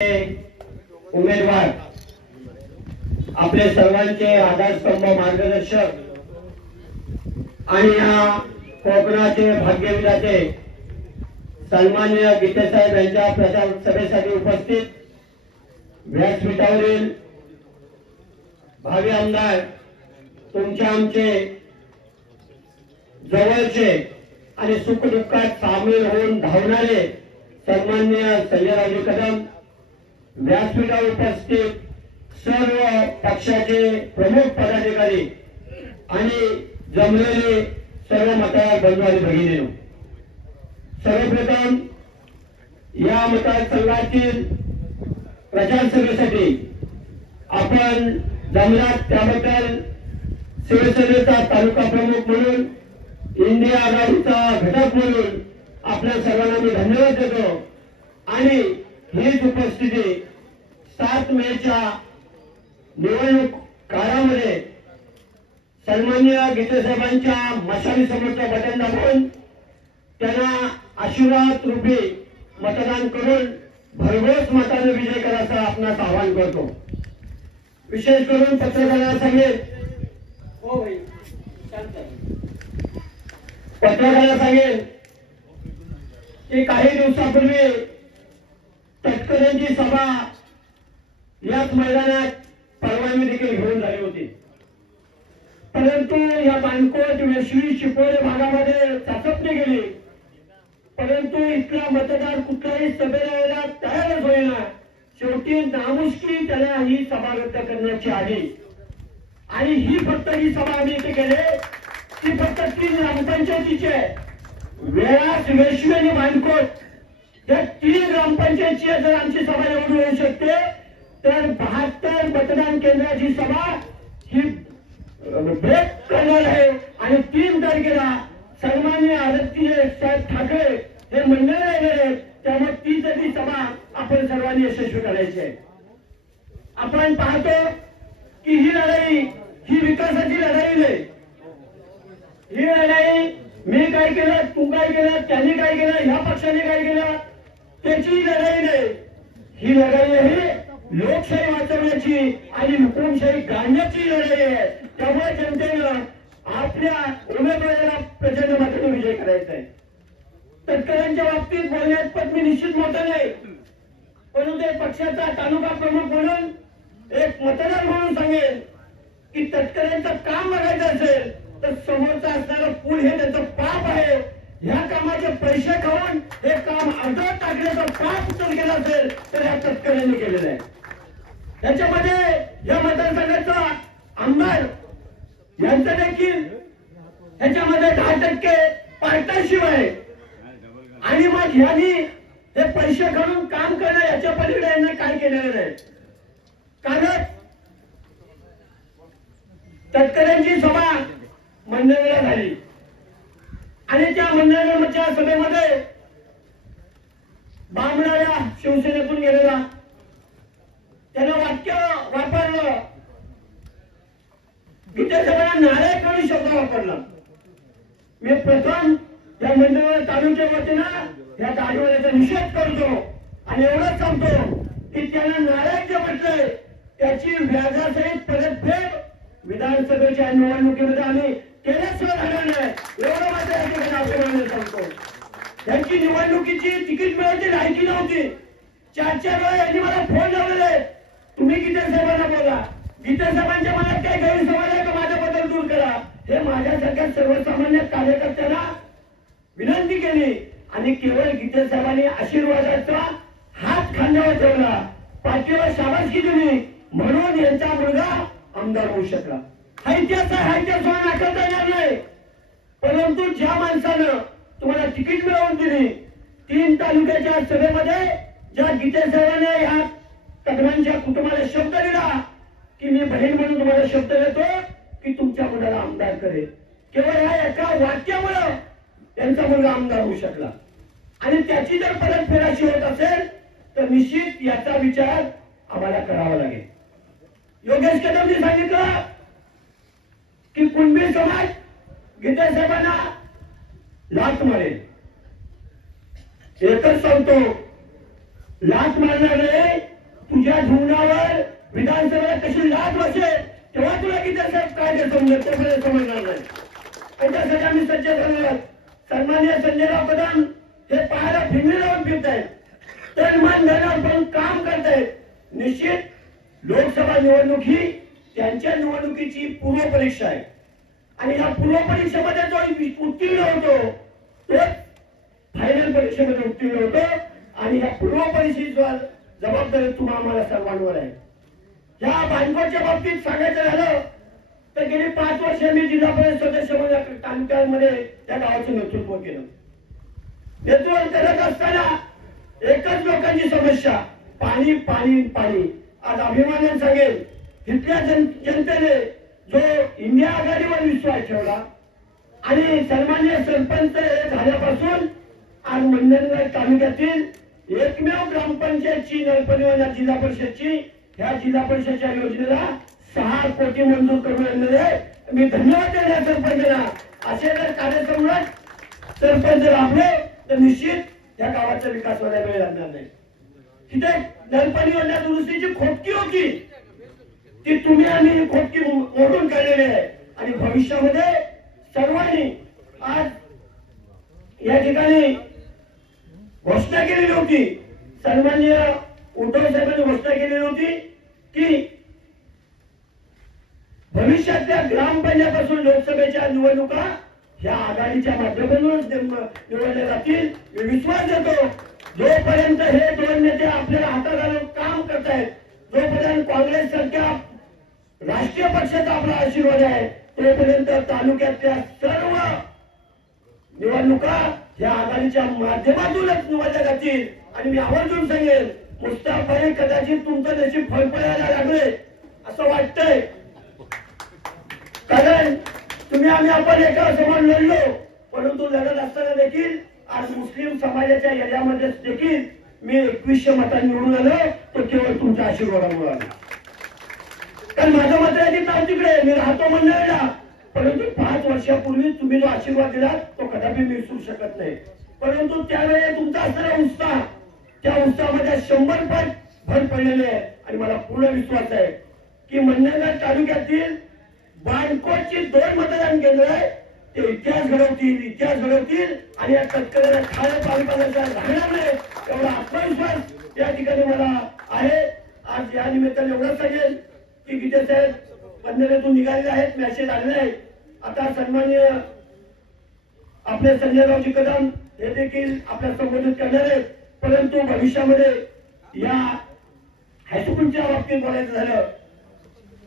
उमेदवार आपले सर्वांचे आधारस्तंभ मार्गदर्शक आणि या कोकणाचे भाग्यविधाते सन्माननीय गीते साहेब यांच्या प्रचार सभेसाठी उपस्थित व्यासपीठावरील भावी आमदार तुमचे आमचे जवळचे आणि सुखदुःखात सामील होऊन धावणारे सन्माननीय संजयरावजी कदम, व्यासपीठावर उपस्थित सर्व पक्षाचे प्रमुख पदाधिकारी आणि जमलेले सर्व मतदार बंधू आणि भगिनींनो, सर्वप्रथम या मतदारसंघातील प्रचार सभेसाठी आपण जमलात त्याबद्दल शिवसेनेचा तालुका प्रमुख म्हणून, इंडिया आघाडीचा घटक म्हणून आपल्या सर्वांना मी धन्यवाद देतो आणि हीच उपस्थिती 7 मेच्या निवडणूक काळामध्ये सन्माननीय गीते साहेबांच्या मशाली समोरचं बटन दाबून त्यांना आशीर्वाद रूपी मतदान करून भरघोस मताने विजय करायचं आपणास आवाहन करतो। विशेष करून पत्रकारांना सांगेल, हो भाई पत्रकारांना सांगेल की काही दिवसापूर्वी तटकरेंची सभा याच मैदानात परवानगी देखील घेऊन झाली होती, परंतु या बाणकोट वेशवी चिपोळे भागामध्ये चाचपणी गेली, परंतु इथला मतदार कुठल्याही सभेला यायला तयारच होईना। शेवटी नामुष्की त्याला ही सभा रद्द करण्याची आली आणि ही फक्त ही सभा आम्ही इथे केली ती फक्त 3 ग्रामपंचायतीची वेळास वेशवी आणि बाणकोट या 3 ग्रामपंचायतची जर आमची सभा निवडून होऊ शकते तर 72 मतदान केंद्राची सभा ही भेट करणार आहे आणि 3 तारखेला सन्माननीय आदित्य साहेब ठाकरे हे मंडळ येणार आहेत, त्यामुळे ती सभा आपण सर्वांनी यशस्वी करायची आहे। आपण पाहतो की ही लढाई ही विकासाची लढाई नाही, ही लढाई मी काय केलं, तू काय केलं, त्यांनी काय केलं, ह्या पक्षाने काय केलं त्याची लढाई नाही, ही लढाई आहे लोकशाही वाचवण्याची आणि हुकुमशाही गाळण्याची लढाई आहे। त्यामुळे जनतेनं आपल्या उमेदवाराला प्रचंड मताने विजय करायचा आहे। तटकरांच्या बाबतीत बोलण्यात पण मी निश्चित मोठं नाही, परंतु एक पक्षाचा तालुका प्रमुख म्हणून एक मतदार म्हणून सांगेल की तटकरांचं काम बघायचं असेल तर समोरचा असणारा पूल हे त्याचं पाप आहे। ह्या कामाचे पैसे खाऊन हे काम अर्धवट टाकण्याचा पाप उचल केला असेल तर ह्या तटकऱ्यांनी केलेलं आहे। त्याच्यामध्ये या मतदारसंघाचा आमदार यांचं देखील ह्याच्यामध्ये 10% पार्टनरशिप आहे आणि मग ह्यांनी हे पैसे घालून काम करणं याच्या पलीकडे यांनी काय केलेलं नाही। कारण तटकऱ्यांची सभा मंडळाला झाली आणि त्या मंडळाच्या सभेमध्ये बामणाला शिवसेनेतून गेलेला त्यानं वाक्य वापरलं, गीते साहेबांना नारायण करून शब्द वापरला। मी प्रथम या मंडळाच्या तालुक्या वतीनं या गाडीवाल्याचा निषेध करतो आणि एवढंच सांगतो की त्यानं नारायण जे म्हटलंय त्याची व्याजासहित परतफेड विधानसभेच्या निवडणुकीमध्ये आम्ही केल्याशिवाय राहणार नाही, एवढं मात्र या ठिकाणी अभिमानाने सांगतो। त्यांची निवडणुकीची तिकीट मिळायची लायकी नव्हती, 4 वेळा यांनी मला फोन लावलेले, तुम्ही गीते साहेबांना बोला, गीते साहेबांच्या मनात काही गैरसमज आहे का माझ्याबद्दल दूर करा, हे माझ्यासारख्या सर्वसामान्य कार्यकर्त्यांना विनंती केली आणि केवळ गीते साहेबांनी आशीर्वादाचा हात खांद्यावर ठेवला, पाठीवर शाबासकी दिली म्हणून यांचा मुलगा आमदार होऊ शकला। हा इतिहास आहे, हा इतिहास नाकारता येणार नाही, परंतु ज्या माणसानं तुम्हाला तिकीट मिळवून दिली 3 तालुक्याच्या सभेमध्ये ज्या गीते साहेबांनी या कदमांच्या कुटुंबाला शब्द दिला की मी बहीण म्हणून तुम्हाला शब्द देतो की तुमच्या मुलाला आमदार करेल, केवळ या एका वाक्यामुळे त्यांचा मुलगा आमदार होऊ शकला आणि त्याची जर परतफेड अशी होत असेल तर निश्चित याचा विचार आम्हाला करावा लागेल। योगेश कदमनी सांगितलं की कुणबी समाज गीते साहेबांना लाथ मारेल, एकच सांगतो, लाच मारणारे तुझ्या जीवनावर विधानसभेला कशी लाट बसेल तेव्हा तुला किती साहेब काय ते समजत समजणार नाही. आणि त्यासाठी आम्ही सज्ज झालेलो आहोत. सन्माननीय संजयराव कदम हे पाहायला फिरणी लावून फिरत आहेत, तन मन धनावर पण काम करतायत. निश्चित लोकसभा निवडणूक ही त्यांच्या निवडणुकीची पूर्व परीक्षा आहे आणि या पूर्व परीक्षेमध्ये जो उत्तीर्ण होतो तो फायनल परीक्षेमध्ये उत्तीर्ण होतो आणि या पूर्व परीक्षेची जबाबदारी तुम्हाला सर्वांवर आहे. या बांधकामाच्या बाबतीत सांगायचं झालं तर गेली 5 वर्ष मी जिल्हा परिषद सदस्य म्हणून तालुक्यामध्ये त्या गावाचं नेतृत्व केलं. नेतृत्व करत असताना एकच लोकांची समस्या पाणी पाणी पाणी. आज अभिमानाने सांगेल इथल्या जनतेने जो इंडिया आघाडीवर विश्वास ठेवला आणि सन्माननीय सरपंच झाल्यापासून आज मंडणगड तालुक्यातील एकमेव ग्रामपंचायतची नळपाणी जिल्हा परिषदची ह्या जिल्हा परिषदच्या योजनेला 6 कोटी मंजूर करून आणले. मी धन्यवाद देणार सरपंचाला. असे जर कार्यक्रमात सरपंच राबले तर निश्चित या गावाचा विकास व्हायला वेळ लागणार नाही. तिथे नळपाणी योजना दुरुस्तीची खोटकी होती ती तुम्ही आम्ही खोटकी मोडून काढलेली आहे आणि भविष्यामध्ये सर्वांनी आज या ठिकाणी घोषणा केलेली होती. सन्माननीय उद्धव साहेबांनी घोषणा केलेली होती की भविष्यातल्या ग्रामपंचायतीपासून लोकसभेच्या निवडणुका ह्या आघाडीच्या माध्यमातूनच निवडल्या जातील. मी विश्वास देतो जोपर्यंत हे 2 नेते आपल्या हातात घालून काम करतायत, जोपर्यंत काँग्रेस सारख्या राष्ट्रीय पक्षाचा आपला आशीर्वाद आहे तोपर्यंत तालुक्यातल्या सर्व निवडणुका या आघाडीच्या माध्यमातूनच निवडल्या जातील. आणि मी आवर्जून सांगेन मुस्ताफाई कदाचित तुमचं नशीब फळफळायला लागले असं वाटतंय, कारण तुम्ही आम्ही आपण एका समोर लढलो परंतु लढत असताना देखील आज मुस्लिम समाजाच्या एरियामध्ये देखील मी 2100 मतांनी निवडून आलो तो केवळ तुमच्या आशीर्वादामुळे आला. कारण माझं मत आहे नाव तिकडे मी राहतो मंडळाला परंतु 5 वर्षापूर्वी तुम्ही जो आशीर्वाद दिला तो कदापि मी विसरू शकत नाही. परंतु त्यावेळी तुमचा असणारा उत्साह त्या उत्साहामध्ये 100 पट भर पडलेले आहे आणि मला पूर्ण विश्वास आहे की मंडणगड तालुक्यातील बाणकोटची 2 मतदान केंद्र आहे ते इतिहास घडवतील आणि या तत्कालीन खायला पालकांचा राहणार नाही एवढा आत्मविश्वास या ठिकाणी मला आहे. आज या निमित्ताने एवढंच सांगेल की गीते साहेब बंधनातून निघालेले आहेत, मेसेज आलेले आहेत. आता सन्माननीय आपले संजयरावजी कदम हे देखील आपल्या संबोधित करणार आहेत. परंतु भविष्यामध्ये या हायस्कूलच्या बाबतीत बोलायचं झालं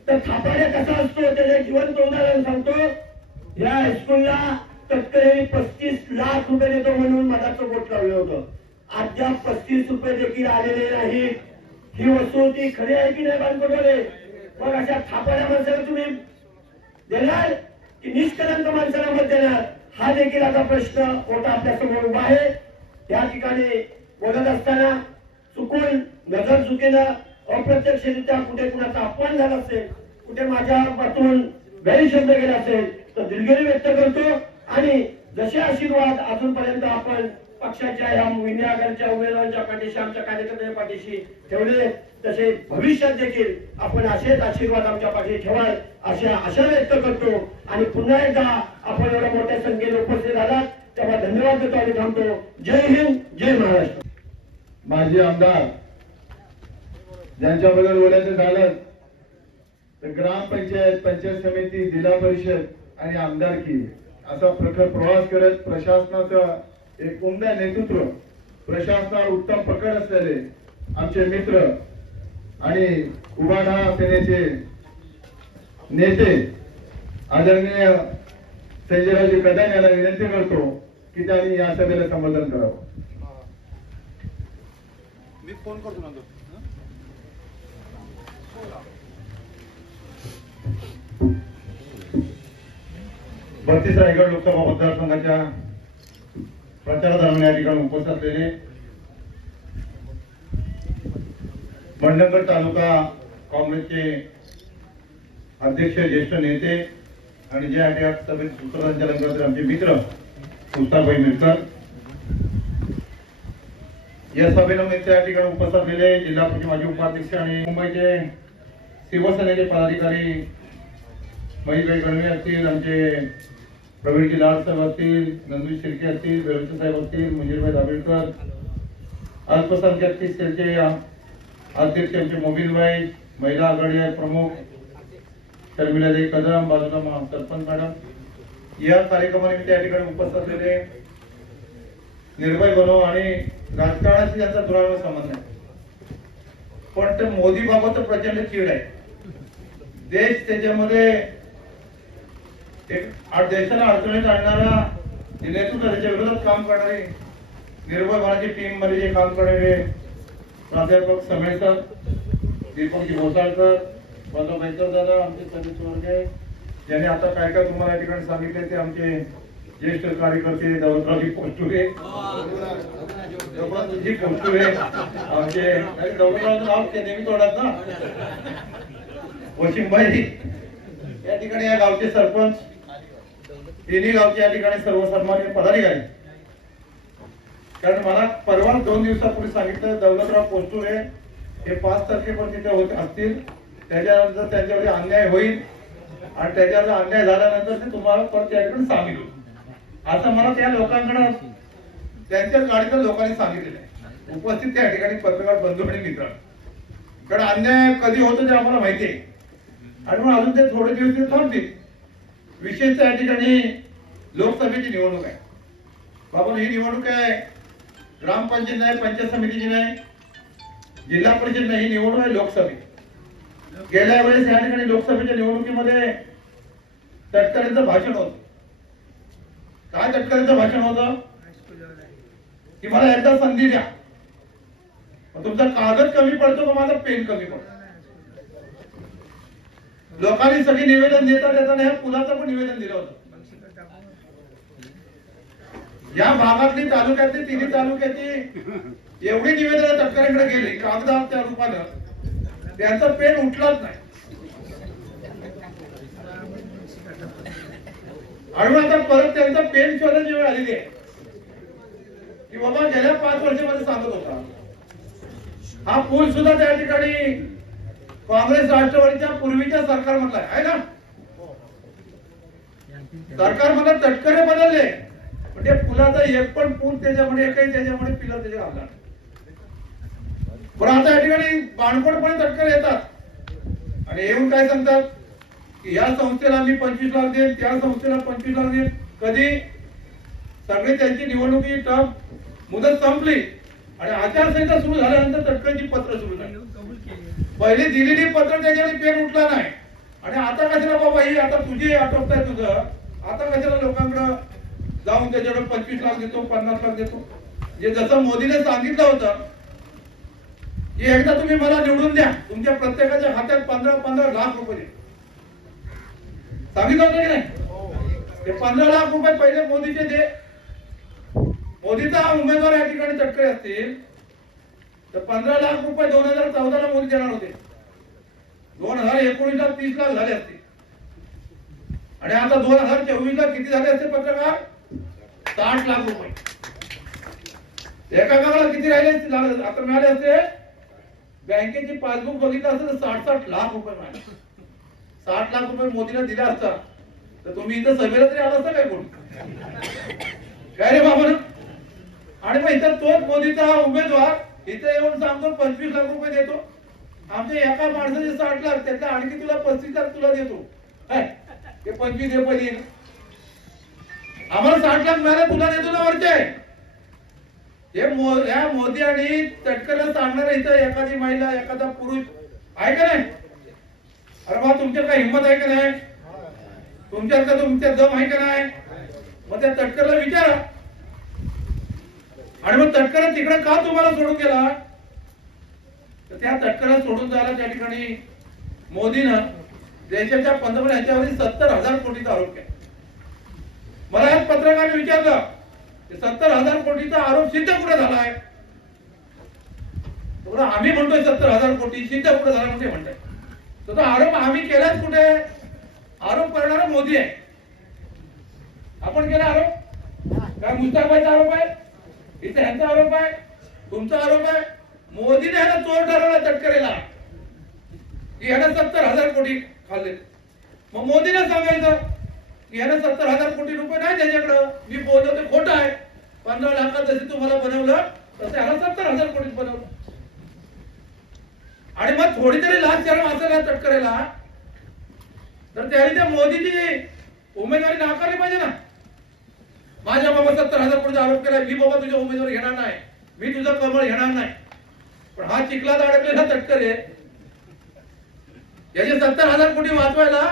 तर थापाड्या कसा असतो त्याचे जिवंत उदाहरण सांगतो. या हायस्कूलला तत्कालीन 35 लाख रुपये देतो म्हणून मधाचं बोट लावलं होतं. अद्याप 35 रुपये देखील आलेले नाही. ही वस्तू खरी आहे की नाही बांधकोटवाले? मग अशा थापाड्या माणसाला तुम्ही देणार की निष्कलंक माणसाला मत देणार हा देखील आता प्रश्न मोठा आपल्या समोर उभा आहे. या ठिकाणी बोलत असताना चुकून नजर चुकीनं अप्रत्यक्षरित्या कुठे कुणाचा अपमान झाला असेल, कुठे माझ्या बातून गैरशब्द गेला असेल तर दिलगिरी व्यक्त करतो. आणि जसे आशीर्वाद अजूनपर्यंत आपण पक्षाच्या या विनयागरच्या उमेदवारांच्या पाठीशी आमच्या कार्यकर्त्यांच्या पाठीशी ठेवले तसे भविष्यात देखील आपण असेच आशीर्वाद आमच्या पाठीशी ठेवाल अशी आशा व्यक्त करतो. आणि पुन्हा एकदा आपण एवढ्या मोठ्या संख्येने उपस्थित आलात तेव्हा धन्यवाद देतो आणि थांबतो. जय हिंद, जय महाराष्ट्र. माजी आमदार ज्यांच्याबद्दल बोलायचं झालं तर ग्रामपंचायत, पंचायत समिती, जिल्हा परिषद आणि आमदारकी असा प्रखर प्रवास करत प्रशासनाचं एक उमदा नेतृत्व, प्रशासनावर उत्तम पकड असलेले आमचे मित्र आणि उभाटा सेनेचे नेते आदरणीय संजयरावजी कदम यांना विनंती करतो की त्यांनी या सभेला संबोधन करावं. मी फोन करतो ना. 32 रायगड लोकसभा मतदारसंघाच्या प्रचारादरम्यान या ठिकाणी उपस्थित असलेले मंडणगड तालुका काँग्रेसचे अध्यक्ष, ज्येष्ठ नेते आणि जे या सभेत सूत्रसंचालन करतात आमचे मित्र मुस्ताफाई मिरकर, या सभेनिमित्त त्या ठिकाणी उपस्थित असलेले जिल्हा परिषद माजी उपाध्यक्ष आणि मुंबईचे शिवसेनेचे पदाधिकारी महेशभाई गणवे असतील, आमचे प्रवीणजी लाड साहेब असतील, नंदू शिर्के असतील, बेरोचे साहेब असतील, मुजीरभाई दाभेळकर, अल्पसंख्याक सेलचे अध्यक्ष आमचे मोबिनभाई, महिला आघाडी प्रमुख शर्मिलादेवी कदम, बाजूला सरपंच मॅडम, या कार्यक्रमानिमित्त त्या ठिकाणी उपस्थित असलेले निर्भय बनो आणि राजकारणाशी त्यांचा दुरावा संबंध आहे, पण ते मोदी बाबत प्रचंड चीड आहे. देश त्याच्यामध्ये देशाला अडचणीत आणणारा नेतृत्व, त्याच्या विरोधात काम करणारे निर्भय बनाची टीम मध्ये जे काम करणारे प्राध्यापक समेसर, दीपकजी भोसाळकर, वल्लभभाईकर दादा, आमचे सदस्य वर्ग ज्यांनी आता काय काय तुम्हाला या ठिकाणी सांगितले ते आमचे ज्येष्ठ कार्यकर्ते दौलतरावजी पोस्टुरे, पोस्टुरे आमचे दौलतरावचं नाव ते नेहमी तोडत ना, वशिमभाई या ठिकाणी या गावचे सरपंच, तिन्ही गावचे या ठिकाणी सर्व सन्मान्य पदाधिकारी. कारण मला परवा 2 दिवसापूर्वी सांगितलं दौलतराव पोस्टुरे हे 5 तारखेपर्यंत तिथे होते असतील, त्याच्यानंतर त्यांच्यावर अन्याय होईल आणि त्याच्यावर अन्याय झाल्यानंतर ते तुम्हाला परत त्या ठिकाणी सांगितलं, असं मला त्या लोकांकडे त्यांच्या गाडीतल्या लोकांनी सांगितलेलं आहे, उपस्थित त्या ठिकाणी पत्रकार बंधू आणि मित्र. कारण अन्याय कधी होतो ते आम्हाला माहिती आहे आणि मग अजून ते थोडे दिवस ते थांबतील. विशेषतः या ठिकाणी लोकसभेची निवडणूक आहे. बाबा ही निवडणूक आहे ग्रामपंचायत नाही, पंचायत समितीची नाही, जिल्हा परिषद नाही, ही निवडणूक आहे लोकसभेची. गेल्या वेळेस या ठिकाणी लोकसभेच्या निवडणुकीमध्ये तटकरेंचं भाषण होतं. काय तटकरेंचं भाषण होतं की मला एकदा संधी द्या, तुमचा कागद कमी पडतो का माझा पेन कमी पडतो. लोकांनी सगळी निवेदन देता देताना ह्या पुलाचं पण निवेदन दिलं होतं. या भागातली तालुक्यातली तिन्ही तालुक्याची एवढी निवेदन तटकरेंकडे गेली कागदाच्या रूपानं, त्यांचा पेन उठलाच नाही. आणि आता परत त्यांचा पेन शोधायची वेळ आलेली आहे की बाबा गेल्या 5 वर्षामध्ये सांगत होता हा पूल सुद्धा त्या ठिकाणी काँग्रेस राष्ट्रवादीच्या पूर्वीच्या सरकार मधला आहे ना. सरकार मध्ये तटकरे बदलले म्हणजे पुलाचा एक पण पूल त्याच्यामध्ये एकही त्याच्यामध्ये पिलर त्याच्या घालणार. पण आता या ठिकाणी बाणकोडपणे तटकरे येतात आणि येऊन काय सांगतात की या संस्थेला आम्ही 25 लाख देईन, त्या संस्थेला 25 लाख देईन. कधी सगळी त्यांची निवडणुकी टर्म मुदत संपली आणि आचारसंहिता सुरू झाल्यानंतर तटकरेची पत्र सुरू झाली. पहिली दिलेली पत्र त्याच्यावर पेन उठला नाही आणि आता कशाला बाबा ही आता तुझी आटोपताय तुझं, आता कशाला लोकांकडे जाऊन त्याच्याकडे 25 लाख देतो, 50 लाख देतो. जे जसं मोदीने सांगितलं होतं की एकदा तुम्ही मला निवडून द्या, तुमच्या प्रत्येकाच्या हातात 15 लाख रुपये दे, सांगितलं होतं की नाही. ते 15 लाख रुपये पहिले मोदीचे दे. मोदीचा उमेदवार या ठिकाणी तटकरे असतील तर 15 लाख रुपये 2014 ला मोदी देणार होते. 2019 ला 30 लाख झाले असते आणि आता 2024 ला किती झाले असते पत्रकार? 60 लाख रुपये. एका गावाला किती राहिले आता मिळाले असते? बँकेची पासबुक बघितलं असतं तर 60 लाख रुपये मिळाले. 60 लाख रुपये मोदीला दिला असता तर तुम्ही इथं सभेला तरी आला असता काय कोण? काय रे बाबा. आणि मग इथं तोच मोदीचा उमेदवार इथे येऊन सांगतो 25 लाख रुपये देतो, आमच्या एका माणसाचे 60 लाख, त्यातला आणखी तुला 35 लाख तुला देतो. ते 25 हे पहिली आम्हाला 60 लाख मिळाले, तुला देतो ना वरचे. हे मोदी आणि तटकरेला सांगणार इथं एखादी महिला एखादा पुरुष आहे का नाही? अरे बा तुमच्यात काय हिंमत आहे का नाही? तुमच्यात दम आहे का नाही? मग त्या तटकरेला विचारा. आणि मग तटकरे तिकडे का तुम्हाला सोडून गेला? तर त्या तटकऱ्या सोडून जायला त्या ठिकाणी मोदीनं देशाच्या पंतप्रधानांच्यावरती 70,000 कोटीचा आरोप केला. मला एक पत्रकाराने विचारलं 70,000 कोटीचा आरोप सिद्ध कुठे झालाय? आम्ही म्हणतोय 70,000 कोटी सिद्ध कुठे झाला कुठे म्हणताय? तर आरोप आम्ही केलाच कुठे? आरोप करणारा मोदी आहे. आपण केला आरोप? काय मुस्ताफाचा आरोप आहे? इथे ह्यांचा आरोप आहे? तुमचा आरोप आहे मोदीने ह्याला चोर ठरवला तटकरेला की ह्यानं 70,000 कोटी खाल्ले. मग मोदीने सांगायचं की ह्यानं 70,000 कोटी रुपये नाही त्याच्याकडं, मी बोललो ते खोटं आहे. 15 लाखात जसे तुम्हाला बनवलं तसे ह्याला 70,000 कोटी बनवलं. आणि मग थोडी तरी लाच शरम असेल तटकरेला, तर त्याने त्या मोदीची उमेदवारी नाकारली पाहिजे ना. माझ्या बाबा 70,000 कोटीचा आरोप केला, मी बाबा तुझ्या उमेदवारी घेणार नाही, मी तुझं कमळ घेणार नाही. पण हा चिखलात अडकलेला तटकरे याचे 70,000 कोटी वाचवायला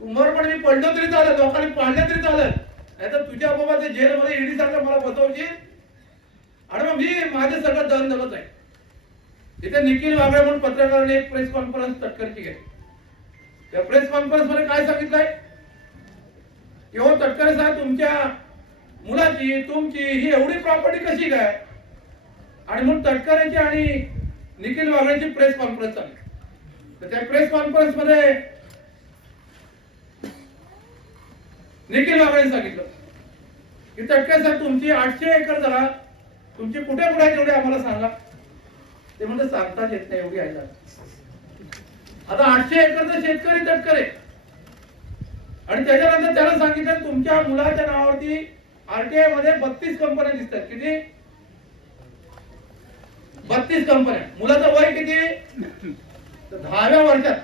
उमरपणे मी पडलो तरी चालेल, लोकांनी पाडले तरी चालेल, नाही तर तुझ्या बाबा ते जेलमध्ये ईडी सारखं मला बसवशील आणि मग मी माझे सगळं दहन झालंच आहे. इथे निखिल वागळे म्हणून पत्रकारांनी एक प्रेस कॉन्फरन्स तटकरची घेतली. त्या प्रेस कॉन्फरन्स मध्ये काय सांगितलंय की हो तटकरे साहेब, तुमच्या मुलाची तुमची ही एवढी प्रॉपर्टी कशी काय. आणि म्हणून तटकरेची आणि निखिल वागळेची प्रेस कॉन्फरन्स झाली. तर त्या प्रेस कॉन्फरन्स मध्ये निखिल वागळेने सांगितलं की तटकरे साहेब, तुमची 800 एकर जागा तुमची कुठे कुठे आहे तेवढे आम्हाला सांगा. ते म्हणजे सांगताच येत नाही एवढी आहे. आता 800 एकरचा शेतकरी तटकरे आणि त्याच्यानंतर त्याला सांगितलं तुमच्या मुलाच्या नावावरती आरटीआय मध्ये 32 कंपन्या दिसतात. किती? 32 कंपन्या. मुलाचं वय किती? 10व्या वर्षात.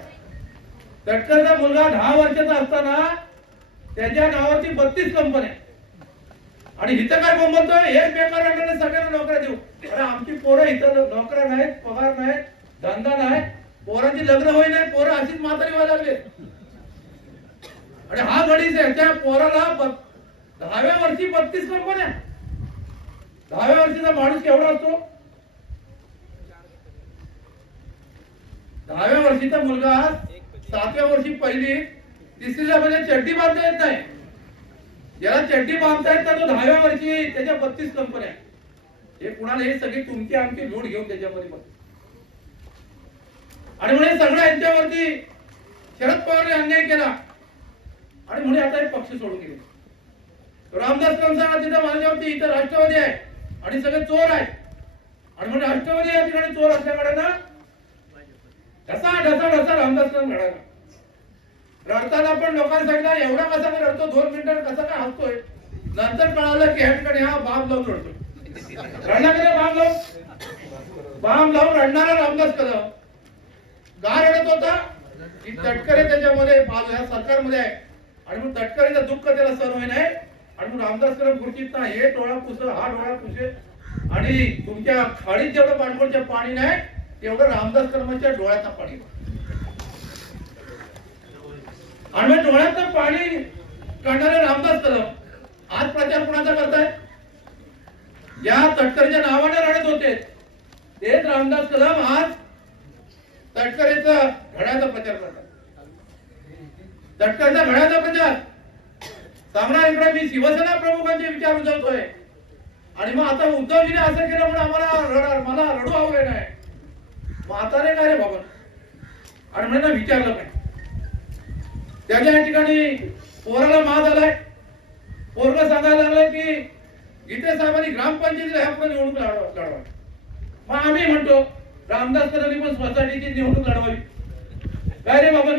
तटकरचा मुलगा 10 वर्षाचा असताना त्याच्या नावावरती 32 कंपन्या. आणि इथं काय बोंबलतोय, एक बेकार वाटल्याने सगळ्यांना नोकऱ्या देऊ. अरे आमची पोरं इथं नोकऱ्या नाहीत, पगार नाही, धंदा नाही, पोरांची लग्न होई नाही, पोरं अशीच म्हातारी व्हायला लागले. आणि हा गडीच आहे, त्या पोराला 10व्या वर्षी 32 कंपन्या. 10व्या वर्षीचा माणूस केवढा असतो? 10व्या वर्षीचा मुलगा 7व्या वर्षी पहिली तिसरीला म्हणजे चड्डी बांधता येत नाही. ज्याला चड्डी बांधता येत तो 10व्या वर्षी त्याच्या 32 कंपन्या. हे कुणाला हे सगळी तुमची आमची लूट घेऊन त्याच्यामध्ये आणि म्हणे सगळं यांच्यावरती शरद पवारने अन्याय केला आणि म्हणे आता हे पक्ष सोडून गेले. रामदास कदम तिथं माझ्यावरती इथं राष्ट्रवादी आहे आणि सगळे चोर आहेत आणि म्हणजे राष्ट्रवादी या ठिकाणी चोर असल्याकडे ना ढसा ढसा ढसा रामदास कदम घडायला. रडताना पण लोकांनी सांगितलं एवढा कसा काय रडतो, 2 मिनिटं कसा काय हसतोय. नंतर कळालं की ह्या ठिकाणी हा बाम लावून रडतो. रडला कधी बाम लावून रडणारा रामदास कदम का रडत होता की तटकरे त्याच्यामध्ये या सरकारमध्ये आहे आणि मग तटकरेचं दुःख त्याला सहन होई नाही. आणि मग रामदास कदम खुर्चीत ना हे डोळा पुस हा डोळा पुसे आणि तुमच्या खाडीत जेवढं पाणकोळचं पाणी नाही तेवढं रामदास कदमाच्या डोळ्याचं पाणी. आणि मग डोळ्याचं पाणी काढणारे रामदास कदम आज प्रचार कुणाचा करतायत? ज्या तटकरेच्या नावाने रडत होते तेच रामदास कदम आज तटकरेचा घड्याचा प्रचार करतात. तटकरेचा घड्याचा प्रचार सांगणार इकडे मी शिवसेना प्रमुखांचे विचार उजवतोय आणि मग आता उद्धवजीने असं केलं म्हणून मला रडू आवडले नाही. मग आता नाही काय रे बाबा. आणि म्हणजे विचारलं काय त्याच्या ठिकाणी पोराला माज आलाय. पोरगा सांगायला लागलाय की गीते साहेबांनी ग्रामपंचायतीला ह्या निवडणूक लढवा. मग आम्ही म्हणतो रामदास कदम पण सोसायटीची निवडणूक लढवावी. काय रे बाबा,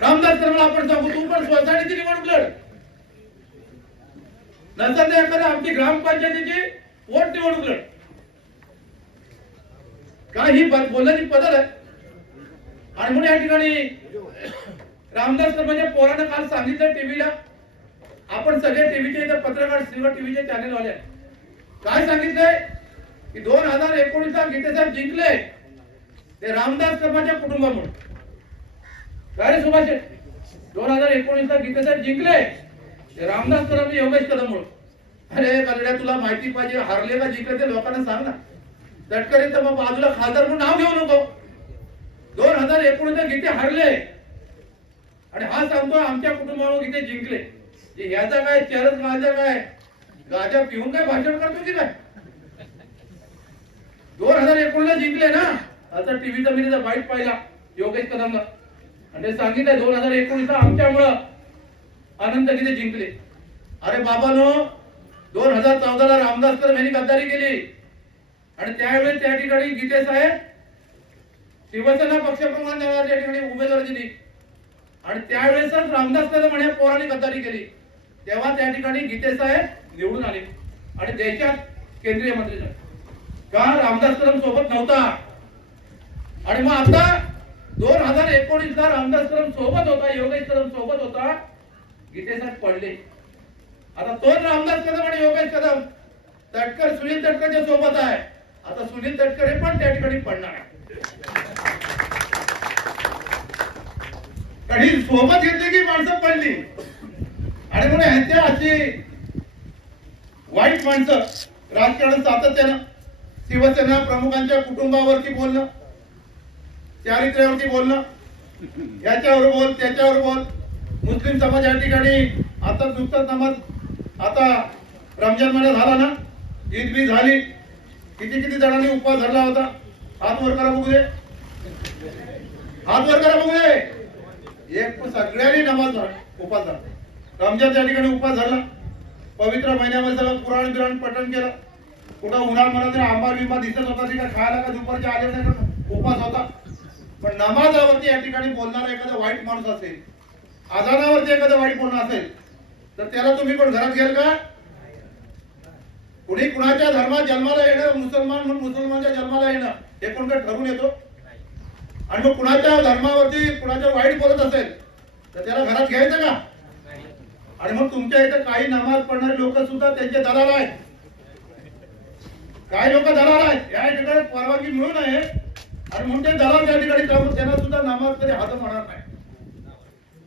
रामदास कदमला आपण सांगू तू पण सोसायटीची निवडणूक लढ. नंतर एखाद्या आमची ग्रामपंचायतीची वोट निवडणूक लढ. काय ही बोलण्याची पद्धत आहे. आणि म्हणून या ठिकाणी रामदास कदमाच्या पोरानं काल सांगितलं टीव्हीला, आपण सगळे टीव्हीचे इथे पत्रकार सिल्वर टीव्हीचे चॅनल वाले काय सांगितलंय की 2019ला गीतेसाहेब जिंकले ते रामदास कदमाच्या कुटुंबामुळे. काय रे सुभाष, 2019ला गीतेसाहेब जिंकले ते रामदास कदम योगेश कदममुळे. अरे कलड्या तुला माहिती पाहिजे हारले का जिंकले ते लोकांना सांग ना. तटकरे तर मग बाजूला खासदार म्हणून नाव घेऊ नको. 2019ला गीते हारले आणि हा सांगतो आमच्या कुटुंबावर गीते जिंकले. याचा काय चरस गाजा काय गाजा पिऊन काय भाषण करतो की काय. 2019ला जिंकले ना. आता टीव्हीचा मी त्याचा बाईट पाहिला योगेश कदमला आणि ते सांगितलं 2019ला आमच्यामुळं आनंद गीते जिंकले. अरे बाबानो 2014ला रामदास कदम यांनी गद्दारी केली. आणि त्यावेळेस त्या ठिकाणी गीते साहेब शिवसेना पक्षप्रमुख त्या ठिकाणी उमेदवारी दिली आणि त्यावेळेसच रामदास कदम आणि पोरांनी गद्दारी केली, तेव्हा त्या ठिकाणी गीते साहेब निवडून आले आणि देशात केंद्रीय मंत्री झाले. का रामदास कदम सोबत नव्हता. आणि मग आता 2019 ला रामदास कदम सोबत होता, योगेश कदम सोबत होता, गीते साहेब पडले. आता तोच रामदास कदम आणि योगेश कदम तटकर सुनील तटकरच्या सोबत आहे. आता सुनील तटकर हे पण त्या ठिकाणी पडणार आहे. कधी सोबत घेतली की माणसं पडली. आणि म्हणून ह्यांच्या अशी वाईट माणसं राजकारण सातत्यानं शिवसेना प्रमुखांच्या कुटुंबावरती बोलणं, चारित्र्यावरती बोलणं, याच्यावर बोल त्याच्यावर बोल. मुस्लिम समाज या ठिकाणी आता नुकताच नमाज, आता रमजान महिना झाला ना, ईद बी झाली, किती जणांनी उपवास धरला होता. हात वर करा बघू दे, हात वर करा बघू दे. एक सगळ्यांनी नमाज उपवास झाला. रमजान त्या ठिकाणी उपवास झाला. पवित्र महिन्यामध्ये सगळं कुराण बिराण पठण केलं. कुठं उन्हाळ्यामध्ये आंबा बिंबा दिसत होता, का खायला का दुपारच्या आले नाही, उपवास होता. पण नमाजावरती या ठिकाणी बोलणारा एखादा वाईट माणूस असेल, आजानावरती एखादं वाईट बोलणं असेल, तर त्याला तुम्ही कोण घरात घ्याल का? कुणी कुणाच्या धर्मात जन्माला येणं, मुसलमान म्हणून मुसलमानच्या जन्माला येणं हे कोण काय ठरवून येतो? आणि मग कुणाच्या धर्मावरती कुणाच्या वाईट बोलत असेल तर त्याला घरात घ्यायचं का? आणि मग तुमच्या इथे काही नमाज पडणारे लोक सुद्धा त्यांचे दलाल आहेत. काही लोक दलाल आहेत, या ठिकाणी परवानगी मिळू नये आणि म्हणून ते दलाल त्या ठिकाणी त्यांना सुद्धा नमाज कधी हात होणार नाही.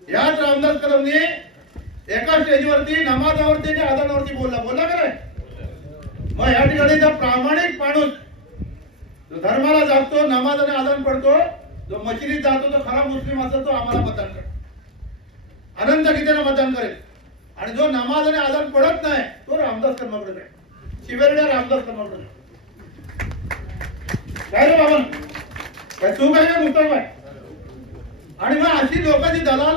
याच रामदास कदमनी एका स्टेजवरती नमाजावरती आणि आदानावरती बोलला का नाही? मग या ठिकाणी जो प्रामाणिक माणूस जो धर्माला जातो, नमाज आणि आदान पडतो, जो मशिदीत जातो, तो खरा मुस्लिम असेल, तो आम्हाला मतदान करेल, अनंत गीतेला मतदान करेल. आणि जो नमाज आणि आदान पडत नाही तो रामदास कदमाकडे जाईल, शिवेरड्या रामदास कदमाकडे. काय रे बाबा, काय तू काय मुस्लिम आहे? आणि मग अशी लोकांची दलाल,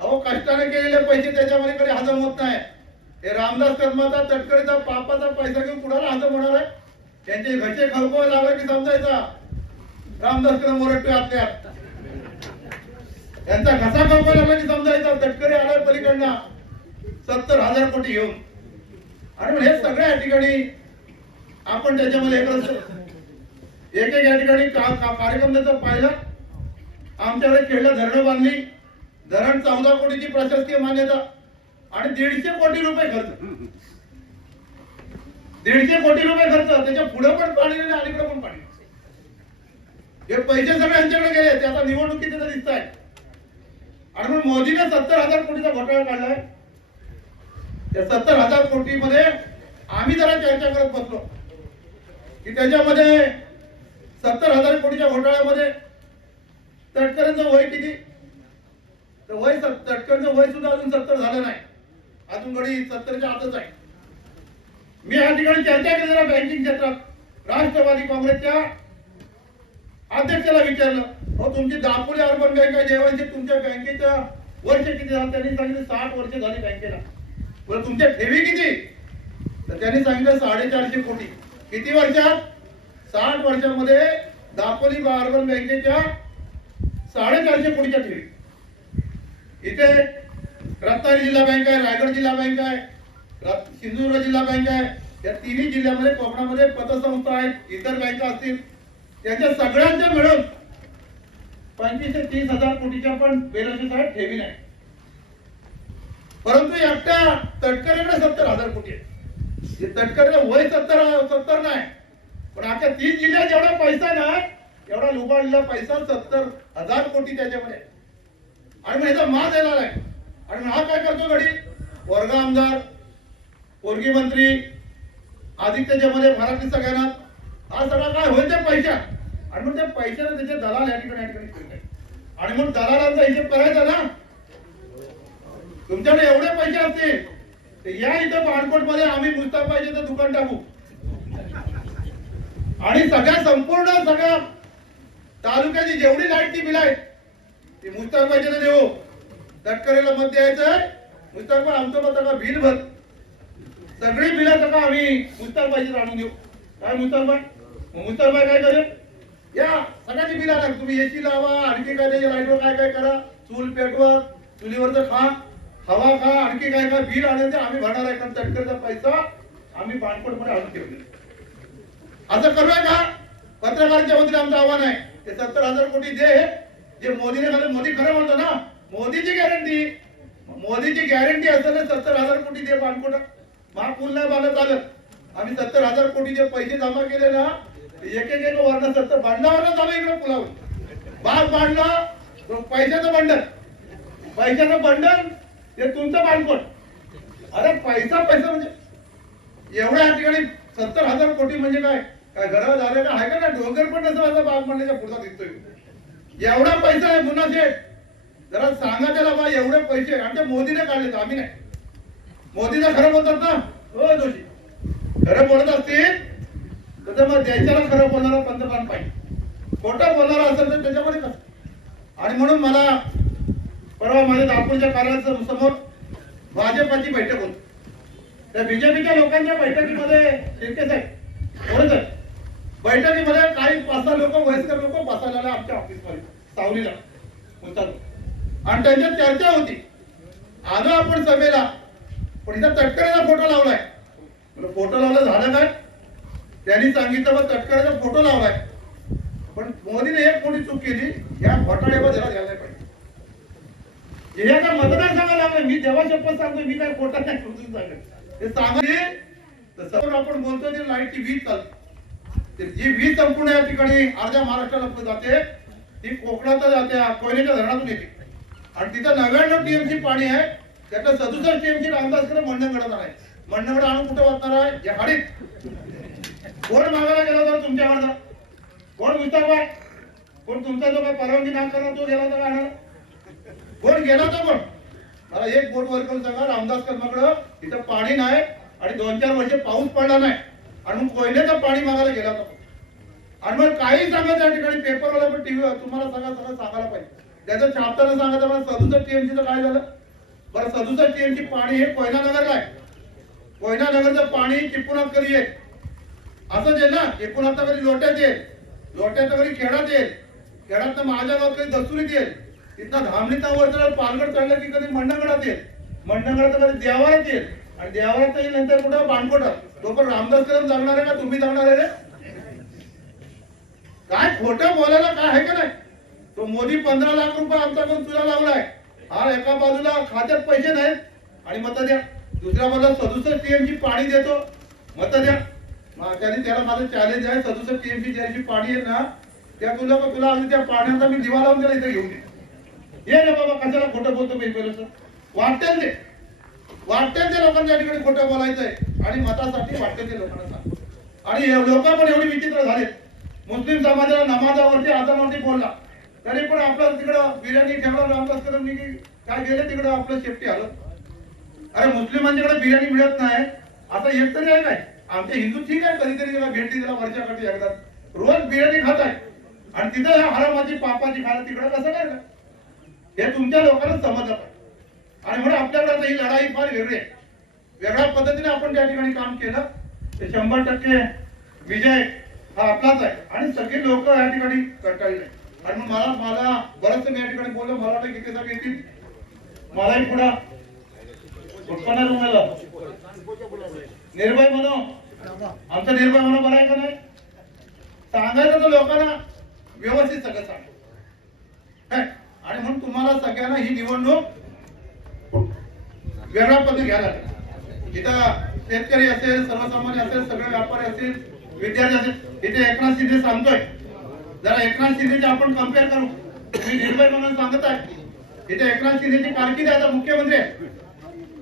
अहो कष्टाने केलेले पैसे त्याच्यामध्ये कधी हजम होत नाही. हे रामदास कदमाचा तटकरीचा पापाचा पैसा घेऊन कुणाला हजम होणार आहे? त्यांचे घरचे खळखळ लागले की समजायचा रामदास कदम ओरडतोय आपल्यात. त्यांचा घसा खळखळ लागला की समजायचा तटकरी आलाय पलीकडनं 70,000 कोटी घेऊन. आणि हे सगळ्या ठिकाणी आपण त्याच्यामध्ये एक या ठिकाणी कार्यक्रम त्याचा पाहिला. आमच्याकडे खेळला धरणं बांधली, धरण 14 कोटीची प्रशासकीय मान्यता आणि 150 कोटी रुपये खर्च. 150 कोटी रुपये खर्च, त्याच्या पुढे पण पाणी नाही, अलीकडे पण पाणी. हे पैसे सगळे यांच्याकडे गेले, ते आता निवडणुकीत दिसत आहे. आणि मग मोदीने 70,000 कोटीचा घोटाळा काढलाय. त्या 70,000 कोटी मध्ये आम्ही जरा चर्चा करत बसलो की त्याच्यामध्ये 70,000 कोटीच्या घोटाळ्यामध्ये तटकरेंचं वय किती? तर वय तटकरेंचं वय सुद्धा अजून 70 झालं नाही, अजून गडी 70च्या आतच आहे. मी या ठिकाणी चर्चा केली बँकिंग क्षेत्रात. राष्ट्रवादी काँग्रेसच्या अध्यक्षाला विचारलं, हो तुमची दापोली अर्बन बँक आहे जेव्हा तुमच्या बँकेचं वर्ष किती झालं? त्यांनी सांगितलं 60 वर्ष झाली बँकेला. बरं तुमच्या ठेवी किती? तर त्यांनी सांगितलं 450 कोटी. किती वर्षात? 60 वर्षांमध्ये दापोली अर्बन बँकेच्या 450 कोटीच्या ठेवी. इथे रत्नागिरी जिल्हा बँक आहे, रायगड जिल्हा बँक आहे, सिंधुदुर्ग जिल्हा बँक आहे. या तिन्ही जिल्ह्यामध्ये कोकणामध्ये पतसंस्था आहेत, इतर बँका असतील, त्यांच्या सगळ्यांच्या मिळून 25 ते 30,000 कोटीच्या पण बेलन्सेस आहेत, ठेवी नाही. परंतु एकट्या तटकरेकडे 70,000 कोटी आहे. तटकरेचं वय 70 नाही, पण अख्या 30 जिल्ह्यात जेवढा पैसा नाही एवढा लुबाडलेला पैसा 70,000 कोटी त्याच्यामध्ये. आणि मग याचा माज येणार आहे. आणि हा काय करतो घडी? वर्ग आमदार, पोरगी मंत्री, आदित्यच्या मध्ये मराठी सगळ्यांना हा सगळा काय होईल त्या पैशात. आणि मग त्या पैशाला त्याचे दलाल या ठिकाणी फिरतात. आणि मग दलालांचा हिशेब करायचा ना. तुमच्याकडे एवढे पैसे असतील तर या इथं बाणकोट मध्ये आम्ही मुस्ताफाईचं दुकान टाकू आणि संपूर्ण सगळ्या तालुक्याची जेवढी लाईटची बिल आहेत ती मुस्ताफाईचं देऊ. तटकरेला मत द्यायचं, मुस्ताफा आमचं मत का बिल भर, सगळी बिलं का आम्ही मुस्ताफाईचं आणून देऊ. काय मुस्ताफा मुस्तफाबाई काय करेल, या सगळ्याची बिल आता तुम्ही एसी लावा, आणखी काय त्याच्या लाईटवर काय काय करा, चूल पेटवा, चुलीवरचं खा, हवा खा, आणखी काय काय बिल आणेल ते आम्ही भरणार आहे. कारण तटकरेचा पैसा आम्ही बाणकोटमध्ये आणून ठेवले. असं करूया का? पत्रकारांच्या वतीने आमचं आव्हान आहे, ते 70,000 कोटी दे, जे मोदीने खाल्लं. मोदी खरं म्हणतो ना, मोदीची गॅरंटी असेल ना 70,000 कोटी दे बाणकोट. महापूल नाही बांधत आलं, आम्ही 70,000 कोटीचे पैसे जमा केले ना, एक वर्ण 70 बांधण्यावर झालं. इकडे पुलावर बाग बांधला, पैशाचं बंडल हे तुमचं बाणकोट. अरे पैसा म्हणजे एवढ्या ठिकाणी 70,000 कोटी म्हणजे काय काय घरावर झालं का आहे का ना? डोंगर पण नसं बाग बांधण्याच्या पुढचा दिसतोय. एवढा पैसा आहे मुन्ना शेठ, जरा सांगा त्याला बा एवढे पैसे आमच्या मोदीने काढले, आम्ही नाही. मोदीला खरं बोलतात ना हो जोशी, खरं बोलत असतील तर मग देशाला खरं बोलणारा पंतप्रधान पाहिजे. खोटं बोलणारा असेल तर त्याच्यामध्ये कसं. आणि म्हणून मला परवा माझ्या नागपूरच्या कार्यालयाच्या समोर भाजपाची बैठक होती. त्या बीजेपीच्या लोकांच्या बैठकीमध्ये शिर्के साहेब बोलत आहेत. बैठकीमध्ये काही 5-6 लोक वयस्कर लोक बसायला आले आमच्या ऑफिसमध्ये सावलीला आणि त्यांच्यात चर्चा होती. आलो आपण सभेला, पण इथं तटकरेचा फोटो लावलाय. फोटो लावला झालं काय? त्यांनी सांगितलं मग तटकरेचा फोटो लावलाय, पण मोदीने एक मोठी चूक केली, या घोटाळ्यावर जरा द्यायला पाहिजे. हे काय मतदारसंघाला लागलं, मी जेव्हा शपथ सांगतोय मी काय खोटा नाही समजून सांगत. हे सांगले तसं आपण बोलतो ते लाईटची वीज चालते, जी वीज संपूर्ण या ठिकाणी अर्ध्या महाराष्ट्राला जाते, ती कोकणात जाते, कोयनेच्या धरणातून येते. आणि तिथं 99 टीएमसी पाणी आहे, त्यातलं 67 टीएमसी रामदासकडे मंडणगडात आहे. मंडणगड आणून कुठे वाचणार आहे? या खाडीत. कोण मागायला गेला होता तुमच्याकडचा? कोण मुस्तफा? कोण तुमचा जो काय परवानगी नाही करणार तो गेला होता का? कोण गेला होता? कोण? मला एक बोट वर करून सांगा, रामदास कर्माकडं तिथं पाणी नाही आणि 2-4 वर्ष पाऊस पडला नाही आणि मग कोयनेचं पाणी मागायला गेला होता. आणि मग काही सांगा त्या ठिकाणी पेपरवाला पण टीव्ही तुम्हाला सगळं सांगायला पाहिजे. त्याचं छापताना सांगायचं मला 67 टीएमसीचं काय झालं बरं. 67 टीएमसी पाणी हे कोयना नगरला आहे. कोयना नगरचं पाणी चिपळूणात कधी येईल असंच आहे ना. चिपळूणात कधी लोट्यात येईल, लोट्यात कधी खेळात येईल, खेळात माझ्या गावात कधी दस्तुरीत येईल, तिथं धामणीचा वर जर पालघर चढलं की कधी मंडणगडात येईल, मंडणगडात कधी देवारात येईल आणि देवारात येईल नंतर कुठं बाणकोटात. तो पण रामदास कदम जगणार आहे का तुम्ही जगणार आहे? काय खोटं बोलायला काय आहे का नाही? तो मोदी 15 लाख रुपये आमच्याकडून तुला लावलाय. हा एका बाजूला खात्यात पैसे नाहीत आणि मत द्या, दुसऱ्या बाजूला 67 टीएमसी पाणी देतो, मत द्या. त्याला माझं चॅलेंज आहे, 67 टीएमसी ज्याची पाणी आहे ना त्या तुला अगदी त्या पाण्याचा मी दिवा लावून त्याला इथे घेऊन ये रे बाबा. कशाला खोटं बोलतो मी पहिलं वाटतं ते लोकांच्या ठिकाणी खोटं बोलायचंय आणि मतासाठी वाटतं ते लोकांना सांग. आणि लोक पण एवढी विचित्र झालेत. मुस्लिम समाजाला नमाजावरती आजारावरती बोलला तरी पण आपलं तिकडं बिर्याणी ठेवला रामदास कदम काय गेले तिकडं आपलं शेपटी आलं. अरे मुस्लिमांच्याकडे बिर्याणी मिळत नाही आता एक तरी आहे काय? आमचे हिंदू ठीक आहे, कधीतरी त्याला भेटली त्याला वर्षाकाठी एकदा रोज बिर्याणी खात आहे आणि तिथं हरामाची पापाची खाणं तिकडं कसं काय का? हे तुमच्या लोकांना समजलं पाहिजे. आणि म्हणून आपल्याकडे ही लढाई फार वेगळी आहे. वेगळ्या पद्धतीने आपण त्या ठिकाणी काम केलं ते 100% विजय हा आपलाच आहे आणि सगळे लोक या ठिकाणी कंटाळले. आणि मला बरंच मी या ठिकाणी बोललो, मला वाटतं किती सगळे येतील मलाही पुढं उत्पन्न रुमेला निर्भय म्हणून आमचा निर्भय म्हणून बरं आहे का नाही? सांगायचं तर लोकांना व्यवस्थित सगळं सांग. आणि म्हणून तुम्हाला सगळ्यांना ही निवडणूक वेगळ्या पद्धती घ्यायला लागेल. इथं शेतकरी असेल, सर्वसामान्य असेल, सगळे व्यापारी असतील, विद्यार्थी असेल, इथे एकनाथ शिंदे सांगतोय जरा एकनाथ शिंदेचे आपण कम्पेअर करू. मी निर्भय म्हणून सांगत आहे इथे एकनाथ शिंदेची कारकीर्द आता मुख्यमंत्री आहे.